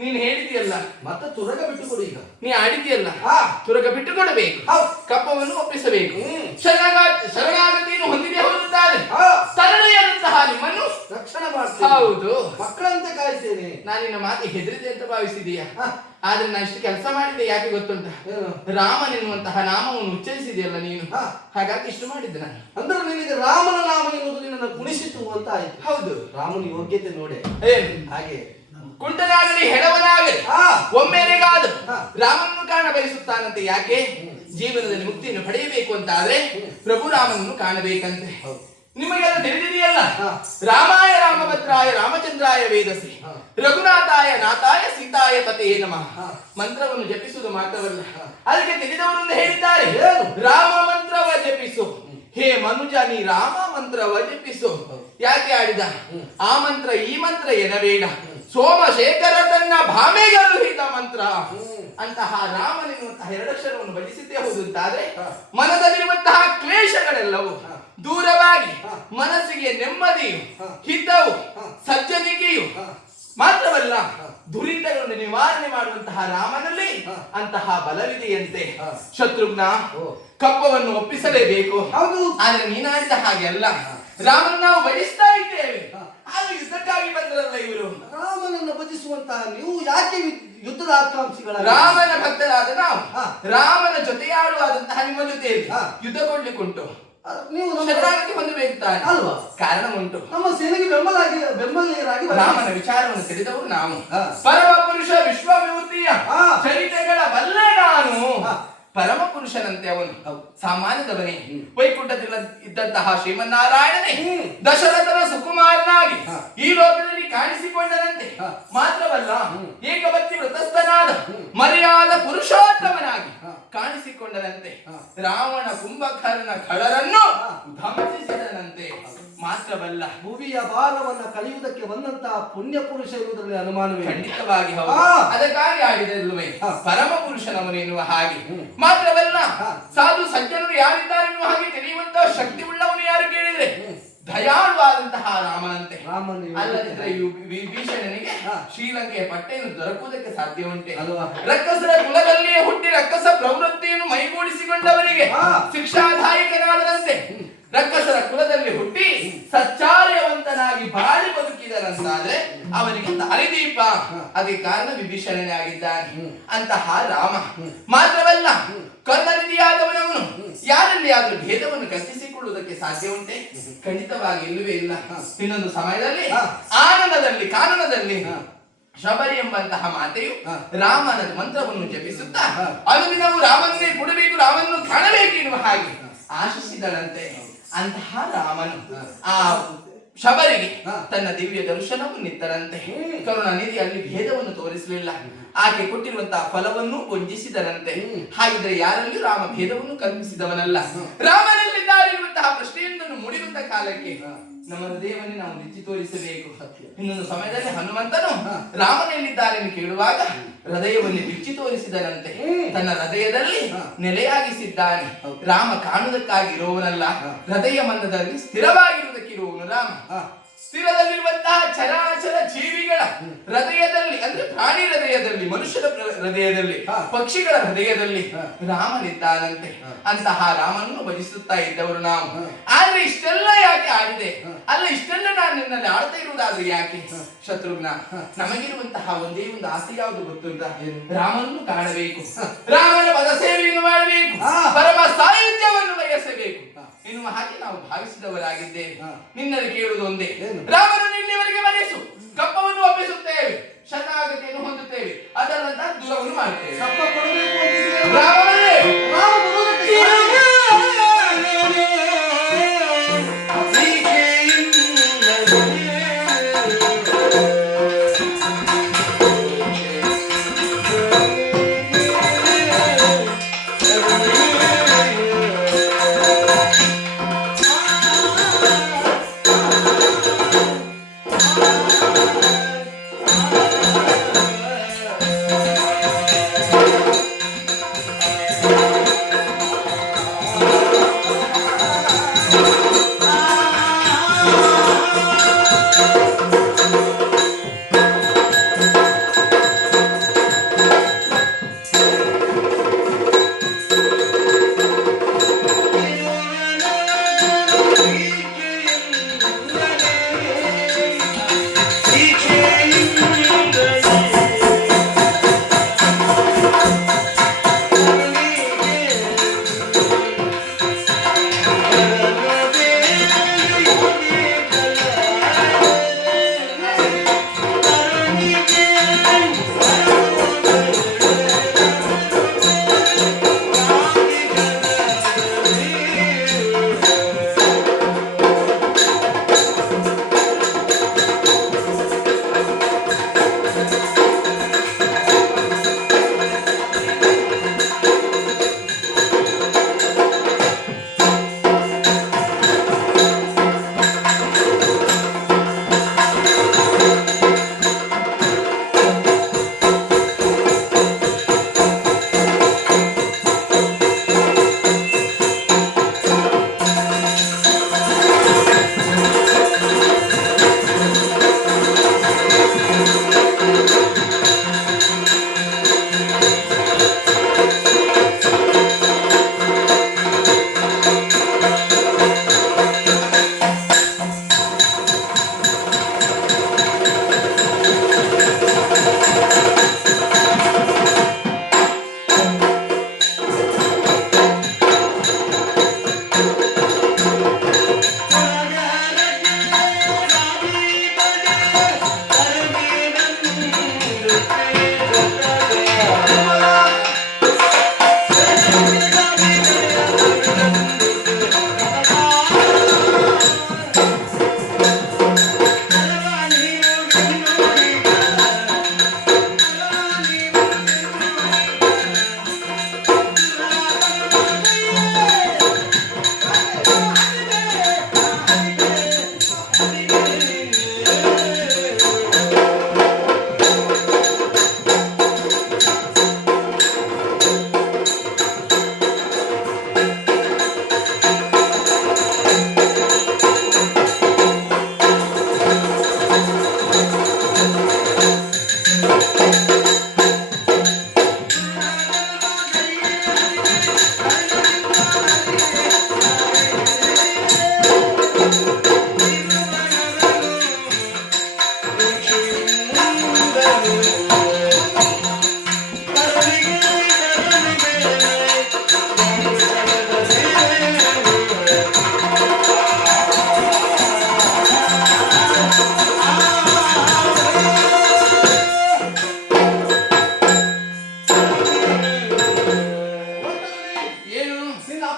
ನೀನ್ ಹೇಳಿದೆಯಲ್ಲ, ಮತ್ತೆ ತುರಗ ಬಿಟ್ಟುಕೊಡು ಈಗ. ನೀ ಆಡಿದೆಯಲ್ಲ, ಹಾ, ತುರಗ ಬಿಟ್ಟು ಕೊಡಬೇಕು, ಹೌದು. ಕಪ್ಪವನ್ನು ಒಪ್ಪಿಸಬೇಕು. ಶರಣಾಗತಿಯನ್ನು ಹೊಂದಿದೆ ಹೋಗುತ್ತಾರೆ. ಹಾ, ತರಳೆಯಾದಂತಹ ನಿಮ್ಮನ್ನು ರಕ್ಷಣೆ ಮಾಡ್ತೇನೆ. ಹೌದು, ಮಕ್ಕಳಂತೆ ಕಾಯ್ತೇನೆ. ನಾನು ನಿನ್ನ ಮಾತು ಹೆದರಿದೆ ಅಂತ ಭಾವಿಸಿದೀಯ. ಹಾ, ಆದ್ರೆ ನಾನು ಇಷ್ಟು ಕೆಲಸ ಮಾಡಿದ್ದೆ ಯಾಕೆ ಗೊತ್ತುಂಟ? ಏನು? ರಾಮನೆನ್ನುವಂತಹ ನಾಮವನ್ನು ಉಚ್ಚರಿಸಿದೆಯಲ್ಲ ನೀನು, ಹಾ, ಹಾಗಾಗಿ ಇಷ್ಟು ಮಾಡಿದ್ದೆ ನಾನು. ಅಂದ್ರೆ ನಿನಗೆ ರಾಮನ ನಾಮ ಎನ್ನುವುದು ನಿನ್ನನ್ನು ಕುಣಿಸಿತು ಅಂತ ಆಯ್ತು. ಹೌದು, ರಾಮನ ಯೋಗ್ಯತೆ ನೋಡೆ ಏನು ಹಾಗೆ. ಕುಂಟನಾಗಲಿ ಹೆಡವನಾಗಲಿ ಹಾ, ಒಮ್ಮೆನೆಗಾದು ಹಾ, ರಾಮನನ್ನು ಕಾಣ ಬಯಸುತ್ತಾನಂತೆ. ಯಾಕೆ? ಜೀವನದಲ್ಲಿ ಮುಕ್ತಿಯನ್ನು ಪಡೆಯಬೇಕು ಅಂತ ಆದ್ರೆ ಪ್ರಭು ರಾಮನನ್ನು ಕಾಣಬೇಕಂತೆ. ಹೌದು. ನಿಮಗೆಲ್ಲ ತಿಳಿದಿದೆಯಲ್ಲ, ಹಾ, ರಾಮಾಯ ರಾಮಭದ್ರಾಯ ರಾಮಚಂದ್ರಾಯ ವೇದಸಿ ಹಾ, ರಘುನಾಥಾಯ ನಾಥಾಯ ಸೀತಾಯ ಪತೇ ನಮಃ ಹಾ. ಮಂತ್ರವನ್ನು ಜಪಿಸುವುದು ಮಾತ್ರವಲ್ಲ, ಹಾ. ಅದಕ್ಕೆ ತಿಳಿದವರನ್ನು ಹೇಳಿದ್ದಾರೆ. ಏನು? ರಾಮ ಮಂತ್ರವ ಜಪಿಸು, ಹೇ ಮನುಜ ನೀ ರಾಮ ಮಂತ್ರವ ಜಪಿಸು. ಯಾಕೆ ಆಡಿದ? ಆ ಮಂತ್ರ ಈ ಮಂತ್ರ ಎನಬೇಡ, ಸೋಮಶೇಖರ ತನ್ನ ಭಾಮೆಗಳು ಹಿತ ಮಂತ್ರ. ಅಂತಹ ರಾಮನೆನ್ನುವಂತಹ ಎರಡಕ್ಷರವನ್ನು ಭಜಿಸಿದ್ದೇ ಹೌದು ಅಂತಾದ್ರೆ ಮನದಲ್ಲಿರುವಂತಹ ಕ್ಲೇಶಗಳೆಲ್ಲವೂ ದೂರವಾಗಿ ಮನಸ್ಸಿಗೆ ನೆಮ್ಮದಿಯು, ಹಿತವು, ಸಜ್ಜನಿಕೆಯು ಮಾತ್ರವಲ್ಲ ದುರಿತಗಳನ್ನು ನಿವಾರಣೆ ಮಾಡುವಂತಹ ರಾಮನಲ್ಲಿ ಅಂತಹ ಬಲವಿದೆಯಂತೆ. ಶತ್ರುಘ್ನ, ಕಪ್ಪವನ್ನು ಒಪ್ಪಿಸಲೇಬೇಕು. ಹೌದು. ಆದ್ರೆ ನೀನಾಡಿದ ಹಾಗೆ ಅಲ್ಲ, ರಾಮನ ನಾವು ಬಯಸ್ತಾ ಇದ್ದೇವೆ, ಆದ್ರೆ ಯುದ್ಧಕ್ಕಾಗಿ ಬಂದ್ರಲ್ಲ ಇವರು. ರಾಮನನ್ನು ಭಜಿಸುವಂತಹ ನೀವು ಯಾಕೆ ಯುದ್ಧದ ಆಕಾಂಕ್ಷಿಗಳ? ರಾಮನ ಭಕ್ತರಾದ ನಾವು ಹಾ. ರಾಮನ ಜೊತೆಯಾಡುವಾದಂತಹ ನಿಮ್ಮ ಜೊತೆಯಲ್ಲಿ ಹಾ. ಯುದ್ಧ ಕೊಡ್ಲಿಕ್ಕುಂಟು, ನೀವು ನಮ್ಮ ಶರಣಾಗತಿ ಹೊಂದಬೇಕು ತಾನೆ ಅಲ್ವಾ? ಕಾರಣ ಉಂಟು. ನಮ್ಮ ಸೇನೆಗೆ ಬೆಂಬಲಿಗರಾಗಿ ಬನ್ನಿ. ರಾಮನ ವಿಚಾರವನ್ನು ತಿಳಿದವರು ನಾವು. ಹಾ. ಪರಮ ಪುರುಷ ವಿಶ್ವವಿಭೂತಿಯ ಹಾ. ಚರಿತೆಗಳ ಬಲ್ಲ ನಾನು. ಹಾ. ಪರಮ ಪುರುಷನಂತೆ ಅವನು, ಹೌದು. ಸಾಮಾನ್ಯದವನೇ. ವೈಕುಂಠದಲ್ಲಿ ಇದ್ದಂತಹ ಶ್ರೀಮನ್ನಾರಾಯಣನೇ ಹ್ಮ್. ದಶರಥನ ಸುಕುಮಾರನಾಗಿ ಹಾ. ಈ ಲೋಕದಲ್ಲಿ ಕಾಣಿಸಿಕೊಂಡನಂತೆ. ಹಾ. ಮಾತ್ರವಲ್ಲ, ಹ್ಮ್. ಏಕವತ್ತಿ ವೃತಸ್ಥನಾದ ಹ್ಮ್. ಮರ್ಯಾದ ಪುರುಷೋತ್ತಮನಾಗಿ ಹಾ. ಕಾಣಿಸಿಕೊಂಡನಂತೆ. ಹಾ. ರಾವಣ ಕುಂಭಕರ್ಣ ಖಳರನ್ನು ಹಾ. ಧಮನಿಸಿದನಂತೆ. ಮಾತ್ರವಲ್ಲ, ಭುವಿಯ ಭಾರವನ್ನ ಕಳೆಯುವುದಕ್ಕೆ ಬಂದಂತಹ ಪುಣ್ಯ ಪುರುಷ ಇರುವುದರಲ್ಲಿ ಅನುಮಾನವೇ ಇಲ್ಲ. ಖಂಡಿತವಾಗಿ ಹೌದು. ಹಾ. ಅದಕ್ಕಾಗಿ ಆಡಿದಲ್ವೇ ಹಾ. ಪರಮ ಪುರುಷನವನು ಎನ್ನುವ ಹಾಗೆ. ಹ್ಮ್. ಮಾತ್ರವಲ್ಲ, ಹಾ. ಸಾಧು ಸಜ್ಜನರು ಯಾರಿದ್ದಾರೆ ಎನ್ನುವ ಹಾಗೆ ತಿಳಿಯುವಂತಹ ಶಕ್ತಿ ಉಳ್ಳವನು ಯಾರು ಕೇಳಿದ್ರೆ ಹ್ಮ್. ದಯಾಳುವಾದಂತಹ ರಾಮನಂತೆ. ರಾಮನ ಅಲ್ಲದಿದ್ರೆ ವಿಭೀಷಣನಿಗೆ ಹಾ. ಶ್ರೀಲಂಕೆಯ ಪಟ್ಟೆಯನ್ನು ದೊರಕುವುದಕ್ಕೆ ಸಾಧ್ಯ ಉಂಟೆ? ಅಲ್ವಾ? ರಕ್ಕಸರ ಕುಲದಲ್ಲಿಯೇ ಹುಟ್ಟಿ ರಕ್ಕಸ ಪ್ರವೃತ್ತಿಯನ್ನು ಮೈಗೂಡಿಸಿಕೊಂಡವರಿಗೆ ಹಾ. ಶಿಕ್ಷಾದಾಯಕನಾದರಂತೆ. ರಕ್ಕಸರ ಕುಲದಲ್ಲಿ ಹುಟ್ಟಿ ಸಚ್ಚಾರ್ಯವಂತನಾಗಿ ಬಾಳಿ ಬದುಕಿದರಂತಾದ್ರೆ ಅವನಿಗೆ ದಾರಿದೀಪ. ಅದಕ್ಕೆ ಕಾರಣ ವಿಭೀಷಣನೇ ಆಗಿದ್ದಾನೆ. ಅಂತಹ ರಾಮ ಮಾತ್ರವಲ್ಲ, ಕರ್ಣನಿಧಿಯಾದವನವನು ಯಾರಲ್ಲಿ ಆದ್ರೂ ಭೇದವನ್ನು ಕಲ್ಪಿಸಿಕೊಳ್ಳುವುದಕ್ಕೆ ಸಾಧ್ಯ ಉಂಟೆ? ಖಂಡಿತವಾಗಿ ಇಲ್ಲವೇ ಇಲ್ಲ. ಇನ್ನೊಂದು ಸಮಯದಲ್ಲಿ ಆನಂದದಲ್ಲಿ ಕಾನನದಲ್ಲಿ ಶಬರಿ ಎಂಬಂತಹ ಮಾತೆಯು ರಾಮನ ಮಂತ್ರವನ್ನು ಜಪಿಸುತ್ತಾ ಅನುದಿನವೂ ರಾಮನ್ನೇ ಕೊಡಬೇಕು, ರಾಮನನ್ನು ಕಾಣಬೇಕು ಎನ್ನುವ ಹಾಗೆ ಆಶಿಸಿದಳಂತೆ. ಅಂತಹ ರಾಮನು ಆ ಶಬರಿಗೆ ತನ್ನ ದಿವ್ಯ ದರ್ಶನವನ್ನಿತ್ತರಂತೆ. ಕರುಣಾನಿಧಿ ಅಲ್ಲಿ ಭೇದವನ್ನು ತೋರಿಸಲಿಲ್ಲ, ಆಕೆ ಕೊಟ್ಟಿರುವಂತಹ ಫಲವನ್ನು ವಂಚಿಸಿದರಂತೆ. ಹಾಗಿದ್ರೆ ಯಾರಲ್ಲಿಯೂ ರಾಮ ಭೇದವನ್ನು ಕಲ್ಪಿಸಿದವನಲ್ಲ. ರಾಮನಲ್ಲಿದ್ದಾರಿರುವಂತಹ ಪ್ರಶ್ನೆಯೊಂದನ್ನು ಮುಡಿಯುವಂತ ಕಾಲಕ್ಕೆ ನಮ್ಮ ಹೃದಯವನ್ನೇ ನಾವು ನೆಚ್ಚಿ ತೋರಿಸಬೇಕು. ಇನ್ನೊಂದು ಸಮಯದಲ್ಲಿ ಹನುಮಂತನು ರಾಮನಲ್ಲಿದ್ದಾರೆ ಎಂದು ಕೇಳುವಾಗ ಹೃದಯವನ್ನು ಬಿಚ್ಚಿ ತೋರಿಸಿದನಂತೆ. ತನ್ನ ಹೃದಯದಲ್ಲಿ ನೆಲೆಯಾಗಿಸಿದ್ದಾನೆ. ರಾಮ ಕಾಣುವುದಕ್ಕಾಗಿ ಇರುವವನಲ್ಲ, ಹೃದಯ ಮಂದದಲ್ಲಿ ಸ್ಥಿರವಾಗಿರುವುದಕ್ಕಿರುವವನು ರಾಮ. ಸ್ಥಿರದಲ್ಲಿರುವಂತಹ ಚರಾಚರ ಜೀವಿಗಳ ಹೃದಯದಲ್ಲಿ, ಅಂದ್ರೆ ಪ್ರಾಣಿ ಹೃದಯದಲ್ಲಿ, ಮನುಷ್ಯರ ಹೃದಯದಲ್ಲಿ, ಪಕ್ಷಿಗಳ ಹೃದಯದಲ್ಲಿ ರಾಮನಿದ್ದಾನಂತೆ. ಅಂತಹ ರಾಮನನ್ನು ಭಜಿಸುತ್ತಾ ಇದ್ದವರು ನಾವು. ಆದ್ರೆ ಇಷ್ಟೆಲ್ಲ ಯಾಕೆ ಆಡಿದೆ? ಅಲ್ಲ, ಇಷ್ಟೆಲ್ಲ ನಾನು ನಿನ್ನಲ್ಲಿ ಆಡ್ತಾ ಇರುವುದಾದ್ರೆ ಯಾಕೆ? ಶತ್ರುಘ್ನ, ನಮಗಿರುವಂತಹ ಒಂದೇ ಒಂದು ಆಸೆ ಯಾವುದು ಗೊತ್ತುಂಟ? ರಾಮನನ್ನು ಕಾಣಬೇಕು, ರಾಮನ ಪದ ಸೇವೆಯನ್ನು ಮಾಡಬೇಕು, ಪರಮ ಸಾಹಿತ್ಯವನ್ನು ಬಯಸಬೇಕು ಎನ್ನುವ ಹಾಗೆ ನಾವು ಭಾವಿಸಿದವರಾಗಿದ್ದೇವೆ. ನಿನ್ನಲ್ಲಿ ಕೇಳುವುದು ಒಂದೇ, ರಾಮನನ್ನು ಇಲ್ಲಿವರೆಗೆ ಬರೆಸು, ಕಪ್ಪವನ್ನು ಒಪ್ಪಿಸುತ್ತೇವೆ, ಶರಣಾಗತಿಯನ್ನು ಹೊಂದುತ್ತೇವೆ, ಅದರ ನಂತರ ದೂರವನ್ನು ಮಾಡುತ್ತೇವೆ. ಕಪ್ಪ ಕೊಡಬೇಕು ಅಂತಿದ್ರೆ ರಾಮನೇ, ರಾಮ ಬರುವುದಕ್ಕೆ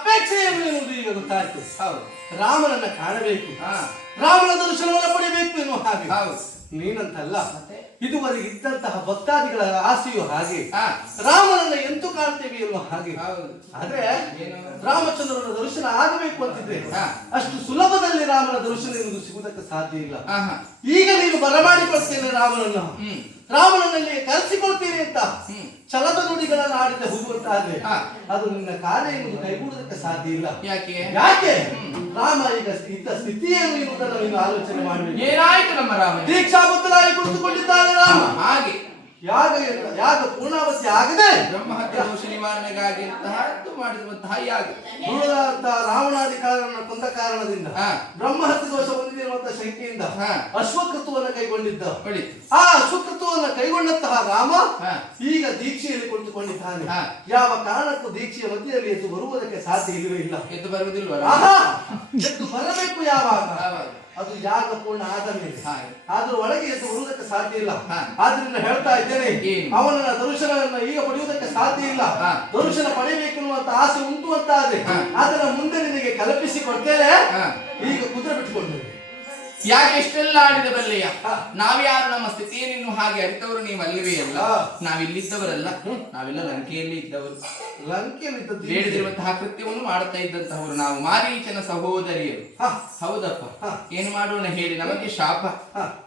ಅಪೇಕ್ಷೆ ಏನು ಎನ್ನುವುದು ಈಗ ಗೊತ್ತಾಯ್ತು. ಹೌದು, ರಾಮನನ್ನ ಕಾಣಬೇಕು, ಹಾ ರಾಮನ ದರ್ಶನವನ್ನು ಪಡೆಯಬೇಕು ಎನ್ನುವ ಹಾಗೆ. ಹೌದು. ನೀನಂತಲ್ಲ, ಮತ್ತೆ ಇದುವರೆಗೆ ಇದ್ದಂತಹ ಭಕ್ತಾದಿಗಳ ಆಸೆಯು ಹಾಗೆ, ಹಾ ರಾಮನನ್ನ ಎಂತೂ ಕಾಣ್ತೇವೆ ಎನ್ನುವ ಹಾಗೆ. ಹೌದು. ಆದ್ರೆ ಏನು? ರಾಮಚಂದ್ರನ ದರ್ಶನ ಆಗಬೇಕು ಅಂತಿದ್ರೆ ಹಾ. ಅಷ್ಟು ಸುಲಭದಲ್ಲಿ ರಾಮನ ದರ್ಶನ ಎನ್ನುವುದು ಸಿಗುವುದಕ್ಕೆ ಸಾಧ್ಯ ಇಲ್ಲ. ಆಹಾ. ಈಗ ನೀನು ಬರಮಾಡಿಕೊಳ್ತೇನೆ ರಾಮನನ್ನ, ರಾಮನನ್ನಲ್ಲಿ ಕರೆಸಿಕೊಳ್ತೇನೆ ಅಂತ ಛಲದ ನುಡಿಗಳನ್ನು ಆಡಿದ ಹೋಗುವಂತಾದ್ರೆ ಅದು ನಿನ್ನ ಕಾರ್ಯ ಎನ್ನುವುದು ಕೈಗೂಡುವುದಕ್ಕೆ ಸಾಧ್ಯ ಇಲ್ಲ. ಯಾಕೆ? ಯಾಕೆ? ರಾಮ ಈಗ ಇದ್ದ ಸ್ಥಿತಿಯನ್ನು ಎನ್ನುವುದನ್ನು ನೀನು ಆಲೋಚನೆ ಮಾಡಬೇಕು. ಏನಾಯ್ತು ನಮ್ಮ ರಾಮ? ದೀಕ್ಷಾಬದ್ಧರಾಗಿ ಕುಳಿತುಕೊಂಡಿದ್ದಾನೆ ರಾಮ. ಹಾಗೆ ಯಾಗ ಪೂರ್ಣಾವತಿ ಆಗದೆ ಬ್ರಹ್ಮಹತ್ಯೆ ದೋಷ ನಿವಾರಣೆಗಾಗಿ ಮಾಡಿರುವಂತಹ ಯಾಗ. ರಾವಣಾಧಿಕಾರನ ಕೊಂದ ಕಾರಣದಿಂದ ಬ್ರಹ್ಮಹತ್ಯೆ ದೋಷ ಹೊಂದಿರುವಂತಹ ಶಂಕೆಯಿಂದ ಅಶ್ವಕೃತವನ್ನು ಕೈಗೊಂಡಿದ್ದ. ಆ ಅಶ್ವಕೃತವನ್ನು ಕೈಗೊಂಡಂತಹ ರಾಮ ಈಗ ದೀಕ್ಷೆಯಲ್ಲಿ ಕುಳಿತುಕೊಂಡಿದ್ದಾನೆ. ಯಾವ ಕಾರಣಕ್ಕೂ ದೀಕ್ಷೆಯ ಮಧ್ಯದಲ್ಲಿ ಎದ್ದು ಬರುವುದಕ್ಕೆ ಸಾಧ್ಯ ಇಲ್ಲವೇ ಇಲ್ಲ. ಎದ್ದು ಬರುವುದಿಲ್ವ? ಎದ್ದು ಬರಬೇಕು ಯಾವಾಗ? ಅದು ಯಾಗ ಪೂರ್ಣ ಆದ ಮೇಲೆ. ಆದ್ರೂ ಒಳಗೆ ಎದ್ದು ಬರುವುದಕ್ಕೆ ಸಾಧ್ಯ ಇಲ್ಲ. ಆದ್ರಿಂದ ಹೇಳ್ತಾ ಇದ್ದೇನೆ, ಅವನ ದರ್ಶನವನ್ನ ಈಗ ಪಡೆಯುವುದಕ್ಕೆ ಸಾಧ್ಯ ಇಲ್ಲ. ದರ್ಶನ ಪಡೆಯಬೇಕೆನ್ನುವಂತ ಆಸೆ ಉಂಟು ಅಂತ ಆದ್ರೆ ಅದನ್ನ ಮುಂದೆ ನಿನಗೆ ಕಲ್ಪಿಸಿ ಕೊಡ್ತೇನೆ. ಈಗ ಕುದುರೆ ಬಿಟ್ಟುಕೊಂಡ್ರೆ ಯಾಕೆ ಇಷ್ಟೆಲ್ಲ ಆಡಿದ ಬಲ್ಲೆಯ? ನಾವ್ಯಾರು, ನಮ್ಮ ಸ್ಥಿತಿಯನ್ನು ಹಾಗೆ ಅರಿತವರು ನೀವು ಅಲ್ಲಿವೇ ಅಲ್ಲ. ನಾವಿಲ್ಲಿದ್ದವರಲ್ಲ, ನಾವೆಲ್ಲ ಲಂಕೆಯಲ್ಲಿ ಇದ್ದವರು. ಲಂಕೆಯಲ್ಲಿ ಬೇಡದಿರುವಂತಹ ಕೃತ್ಯವನ್ನು ಮಾಡುತ್ತಾ ಇದ್ದಂತಹವರು ನಾವು, ಮಾರೀಚನ ಸಹೋದರಿಯರು. ಹೌದಪ್ಪ, ಏನು ಮಾಡೋಣ ಹೇಳಿ, ನಮಗೆ ಶಾಪ.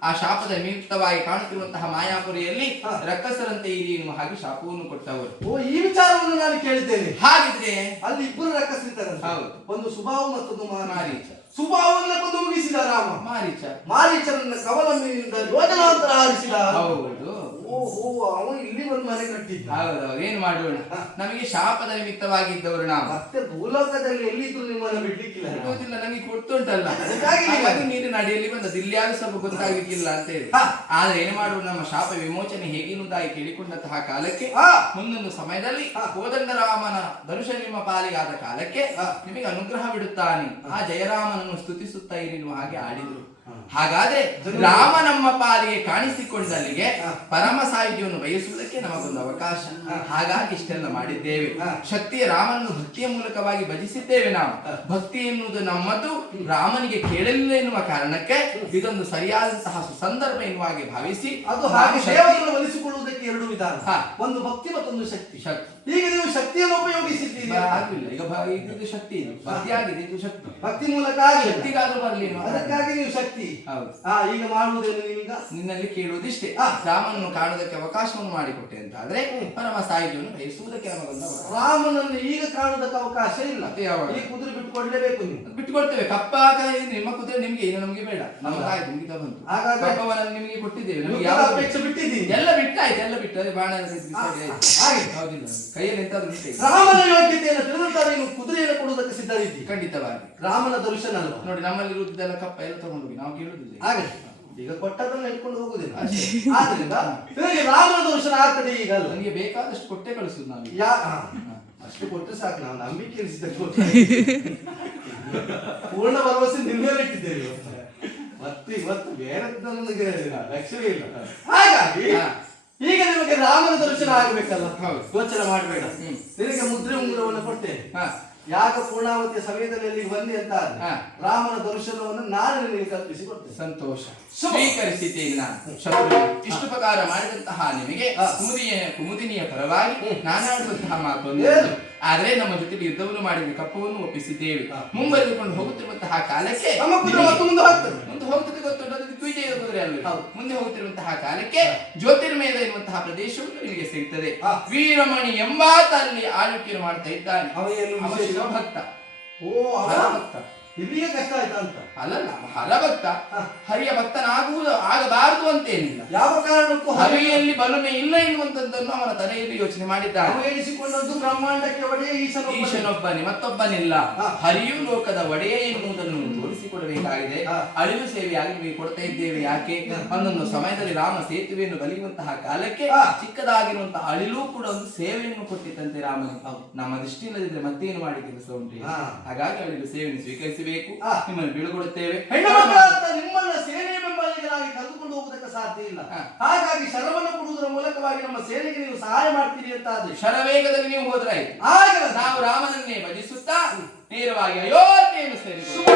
ಆ ಶಾಪದ ನಿಮಿತ್ತವಾಗಿ ಕಾಣುತ್ತಿರುವಂತಹ ಮಾಯಾಪುರಿಯಲ್ಲಿ ರಕ್ಕಸರಂತೆ ಇರಿ ಎನ್ನುವ ಹಾಗೆ ಶಾಪವನ್ನು ಕೊಟ್ಟವರು. ಓ, ಈ ವಿಚಾರವನ್ನು ನಾನು ಕೇಳಿದ್ದೇನೆ. ಹಾಗಿದ್ರೆ ಅಲ್ಲಿ ಇಬ್ಬರು ರಕ್ಕಸರಿದ್ದಾರೆ. ಹೌದು, ಒಂದು ಸುಭಾವು ಮತ್ತೊಂದು ಮಾರೀಚ. ಸುಭಾವನ್ನ ಕೊಂದು ಮುಗಿಸಿದ ರಾಮ. ಮಾರೀಚನನ್ನ ಕವಲಂಬಿನಿಂದ ಯೋಜನಾಂತರ ಹಾರಿಸಿದ. ಹೌದು. ಓಹೋ, ಅವನು ಇಲ್ಲಿ ಒಂದು ಮನೆ ಕಟ್ಟಿದ್ದ. ಹೌದೌದು, ಏನ್ ಮಾಡೋಣ, ನಮಗೆ ಶಾಪದ ನಿಮಿತ್ತವಾಗಿದ್ದವರು ನಾವು. ಮತ್ತೆ ಭೂಲೋಕದಲ್ಲಿ ಎಲ್ಲಿದ್ರು ನಿಮ್ಮನ್ನ ಬಿಡ್ಲಿಕ್ಕಿಲ್ಲ. ಬಿಡುವುದಿಲ್ಲ, ನನಗೆ ಗೊತ್ತುಂಟಲ್ಲ. ನೀರು ನಡಿಯಲ್ಲಿ ಬಂದದ್ದು, ಇಲ್ಲಿ ಯಾರು ಸ್ವಲ್ಪ ಗೊತ್ತಾಗಲಿಕ್ಕಿಲ್ಲ ಅಂತ ಹೇಳಿ. ಆದ್ರೆ ಏನು ಮಾಡುವ, ನಮ್ಮ ಶಾಪ ವಿಮೋಚನೆ ಹೇಗೆನ್ನುವುದಾಗಿ ಕೇಳಿಕೊಂಡಂತಹ ಕಾಲಕ್ಕೆ ಮುಂದೊಂದು ಸಮಯದಲ್ಲಿ ಕೋದಂಡರಾಮನ ದರ್ಶನ ನಿಮ್ಮ ಪಾಲಿಗಾದ ಕಾಲಕ್ಕೆ ನಿಮಗೆ ಅನುಗ್ರಹ ಬಿಡುತ್ತಾನೆ. ಆ ಜಯರಾಮನನ್ನು ಸ್ತುತಿಸುತ್ತಾ ಇರಿರುವ ಹಾಗೆ ಆಡಿದ್ರು. ಹಾಗಾದ್ರೆ ರಾಮ ನಮ್ಮ ಪಾಲಿಗೆ ಕಾಣಿಸಿಕೊಂಡಲ್ಲಿಗೆ ಪರಮ ಸಾಹಿತ್ಯವನ್ನು ಬಯಸುವುದಕ್ಕೆ ನಮಗೊಂದು ಅವಕಾಶ. ಹಾಗಾಗಿ ಇಷ್ಟೆಲ್ಲ ಮಾಡಿದ್ದೇವೆ. ಶಕ್ತಿಯ ರಾಮನನ್ನು ಭಕ್ತಿಯ ಮೂಲಕವಾಗಿ ಭಜಿಸಿದ್ದೇವೆ. ನಾವು ಭಕ್ತಿ ಎನ್ನುವುದು ನಮ್ಮದು ರಾಮನಿಗೆ ಕೇಳಲಿಲ್ಲ ಎನ್ನುವ ಕಾರಣಕ್ಕೆ ಇದೊಂದು ಸರಿಯಾದಂತಹ ಸುಸಂದರ್ಭ ಎನ್ನುವ ಹಾಗೆ ಭಾವಿಸಿ ಅದು ಹಾಗೆ ಸೇವೆಯನ್ನು ಒಲಿಸಿಕೊಳ್ಳುವುದಕ್ಕೆ ಎರಡು ವಿಧಾನ, ಒಂದು ಭಕ್ತಿ ಮತ್ತೊಂದು ಶಕ್ತಿ. ಈಗ ನೀವು ಶಕ್ತಿಯನ್ನು ಉಪಯೋಗಿಸಿದ್ದೀರಿ. ಆಗಿಲ್ಲ, ಈಗ ಇದು ಶಕ್ತಿ, ಇದು ಭಕ್ತಿ ಆಗಿದೆ, ಇದು ಶಕ್ತಿ. ಭಕ್ತಿ ಮೂಲಕ ಶಕ್ತಿಗಾದ್ರೂ ಬರಲಿ, ಅದಕ್ಕಾಗಿ ನೀವು ಶಕ್ತಿ. ಹೌದು. ಈಗ ಮಾಡುವುದೇನು ನೀವೀಗ? ನಿನ್ನಲ್ಲಿ ಕೇಳುವುದಿಷ್ಟೇ, ರಾಮನನ್ನು ಕಾಣುವುದಕ್ಕೆ ಅವಕಾಶವನ್ನು ಮಾಡಿಕೊಟ್ಟೆ ಅಂತ ಆದ್ರೆ ಪರಮ ಸಾಹಿತ್ಯವನ್ನು ಬಯಸುವುದಕ್ಕೆ ನಮಗೊಂದು ರಾಮನನ್ನು ಈಗ ಕಾಣುವುದಕ್ಕೆ ಅವಕಾಶ ಇಲ್ಲ. ಈ ಕುದುರೆ ಬಿಟ್ಟುಕೊಡ್ಲೇಬೇಕು. ನೀವು ಬಿಟ್ಟುಕೊಡ್ತೇವೆ. ಕಪ್ಪ ನಿಮ್ಮ ಕುದುರೆ ನಿಮ್ಗೆ, ಏನು ನಮಗೆ ಬೇಡ. ನಮಗಾಯ್ತು, ಮುಗಿತ ಬಂತು. ಕಪ್ಪವನ್ನು ನಿಮಗೆ ಕೊಟ್ಟಿದ್ದೇವೆ. ನಮಗೆ ಯಾವ ಅಪೇಕ್ಷೆ ಬಿಟ್ಟಿದ್ದೀನಿ? ಎಲ್ಲ ಬಿಟ್ಟಾಯ್ತು, ಎಲ್ಲ ಬಿಟ್ಟು ಅದೇ ಬಾಣ ಹೌದಿಲ್ಲ, ಕೈಯಲ್ಲಿ ಎಂತಾದ್ರು ಬಿಟ್ಟೆ. ರಾಮನ ಯೋಗ್ಯತೆಯನ್ನು ತಿಳಿದಂತ ನೀವು ಕುದುರೆಯನ್ನು ಕೊಡುವುದಕ್ಕೆ ಸಿದ್ಧರಿದ್ದೀರಿ. ಖಂಡಿತವಾಗಿ ರಾಮನ ದರ್ಶನ ಅಲ್ವಾ? ನೋಡಿ, ನಮ್ಮಲ್ಲಿ ಇರುವುದೆಲ್ಲ ಕಪ್ಪ ಎಲ್ಲ ತಗೊಂಡು ಹೋಗಿ ನಾವು ಕೇಳುದಿಲ್ಲ. ಹಾಗೆ ಈಗ ಕೊಟ್ಟದನ್ನು ಇಟ್ಕೊಂಡು ಹೋಗುದಿಲ್ಲ. ಆದ್ರಿಂದ ರಾಮನ ದರ್ಶನ ಆಗ್ತದೆ. ಈಗ ಅಲ್ಲ, ನನಗೆ ಬೇಕಾದಷ್ಟು ಕೊಟ್ಟೆ ಕಳಿಸುದು ನಾವು. ಅಷ್ಟು ಕೊಟ್ಟರೆ ಸಾಕು, ನಾವು ನಂಬಿಕೆ ಇರಿಸಿದ ಪೂರ್ಣ ಭರವಸೆ ನಿನ್ಮೇಲೆ ಇಟ್ಟಿದ್ದೇವೆ. ಮತ್ತೆ ಇವತ್ತು ಬೇರೆ ನನಗೆ ಲಕ್ಷ್ಯವೇ ಇಲ್ಲ. ಹಾಗಾಗಿ ಈಗ ನಿಮಗೆ ರಾಮನ ದರ್ಶನ ಆಗಬೇಕಲ್ಲ, ಯೋಚನೆ ಮಾಡಬೇಡ. ನಿನಗೆ ಮುದ್ರೆ ಉಂಗುರವನ್ನು ಕೊಟ್ಟೇನೆ. ಯಾಗ ಪೂರ್ಣಾವತಿಯ ಸಮಯದಲ್ಲಿ ಅಲ್ಲಿಗೆ ಬಂದೆ ಅಂತ ರಾಮನ ದರ್ಶನವನ್ನು ನಾನು ನಿನಗೆ ಕಲ್ಪಿಸಿ ಕೊಡ್ತೇನೆ. ಸಂತೋಷ, ಸ್ವೀಕರಿಸಿದ್ದೇನೆ ನಾನು. ಶತ್ರು ಇಷ್ಟುಪಕಾರ ಮಾಡಿದಂತಹ ನಿಮಗೆ ಕುಮುದಿನಿಯ ಪರವಾಗಿ ನಾನಾಡುವಂತಹ ಮಾತೊಂದು. ಆದ್ರೆ ನಮ್ಮ ಜೊತೆ ಯುದ್ಧವನ್ನು ಮಾಡಿದ ಕಪ್ಪವನ್ನು ಒಪ್ಪಿಸಿದ್ದೇವೆ. ಮುಂಬರೆದುಕೊಂಡು ಹೋಗುತ್ತಿರುವಂತಹ ಕಾಲಕ್ಕೆ ಮುಂದೆ ಹೋಗುತ್ತದೆ ಗೊತ್ತುಂಟು, ದ್ವಿಜಯ ಕುದುರೆ ಅಲ್ಲ. ಮುಂದೆ ಹೋಗುತ್ತಿರುವಂತಹ ಕಾಲಕ್ಕೆ ಜ್ಯೋತಿರ್ಮಯದ ಎನ್ನುವಂತಹ ಪ್ರದೇಶವನ್ನು ನಿಮಗೆ ಸಿಗ್ತದೆ. ವೀರಮಣಿ ಎಂಬಾತ ಅಲ್ಲಿ ಆಳ್ವಿಕೆಯನ್ನು ಮಾಡ್ತಾ ಇದ್ದಾನೆ. ಭಕ್ತ. ಓ, ಭಕ್ತ. ಇಲ್ಲಿಯೇ ಕಷ್ಟ ಆಯ್ತಾ ಅಂತ ಅಲ್ಲಲ್ಲ, ಹರಭಕ್ತ. ಹರಿಯ ಭಕ್ತನಾಗುವುದು ಆಗಬಾರದು ಅಂತೇನಿಲ್ಲ. ಯಾವ ಕಾರಣಕ್ಕೂ ಹರಿಯಲ್ಲಿ ಬಲುಮೆ ಇಲ್ಲ ಎನ್ನುವಂತದ್ದನ್ನು ಅವನ ತಲೆಯಲ್ಲಿ ಯೋಚನೆ ಮಾಡಿದ್ದಾನೆ. ಎಣಿಸಿಕೊಂಡದ್ದು ಬ್ರಹ್ಮಾಂಡಕ್ಕೆ ಒಡೆಯ ಈಶನೊಬ್ಬನೇ, ಮತ್ತೊಬ್ಬನಿಲ್ಲ. ಹರಿಯು ಲೋಕದ ಒಡೆಯ ಎನ್ನುವುದನ್ನು ತೋರಿಸಿಕೊಡಬೇಕಾಗಿದೆ. ಅಳಿಲು ಸೇವೆಯಾಗಿ ನಿಮಗೆ ಕೊಡ್ತಾ ಇದ್ದೇವೆ. ಯಾಕೆ? ಒಂದೊಂದು ಸಮಯದಲ್ಲಿ ರಾಮ ಸೇತುವೆಯನ್ನು ಬಲಿಯುವಂತಹ ಕಾಲಕ್ಕೆ ಚಿಕ್ಕದಾಗಿರುವಂತಹ ಅಳಿಲು ಕೂಡ ಒಂದು ಸೇವೆಯನ್ನು ಕೊಟ್ಟಿದ್ದಂತೆ ರಾಮನಿಗೆ. ನಮ್ಮ ದೃಷ್ಟಿ ಇಲ್ಲದಿದ್ರೆ ಮತ್ತೇನು ಮಾಡಿ ಕೆಲಸ ಉಂಟು. ಹಾಗಾಗಿ ಅಳಿಲು ಸೇವೆಯನ್ನು ಸ್ವೀಕರಿಸಬೇಕು. ನಿಮ್ಮನ್ನು ಬೀಳುಗೊಡುತ್ತೇವೆ. ನಿಮ್ಮನ್ನ ಸೇನೆ ಬೆಂಬಲಿಗರ ರಾಜನಾಗಿ ಕರೆದುಕೊಂಡು ಹೋಗುವುದಕ್ಕೆ ಸಾಧ್ಯ ಇಲ್ಲ. ಹಾಗಾಗಿ ಶರವನ್ನು ಕೊಡುವುದರ ಮೂಲಕವಾಗಿ ನಮ್ಮ ಸೇನೆಗೆ ನೀವು ಸಹಾಯ ಮಾಡ್ತೀರಿ ಅಂತ ಆದ್ರೆ ಶರವೇಗದಲ್ಲಿ ನೀವು ಹೋದ್ರಾಯ್ತು. ಆಗ ನಾವು ರಾಮನನ್ನೇ ಭಜಿಸುತ್ತಾ ನೇರವಾಗಿ ಅಯೋಧ್ಯೆಯನ್ನು ಸೇರಿಕೊಳ್ಳೋಣ.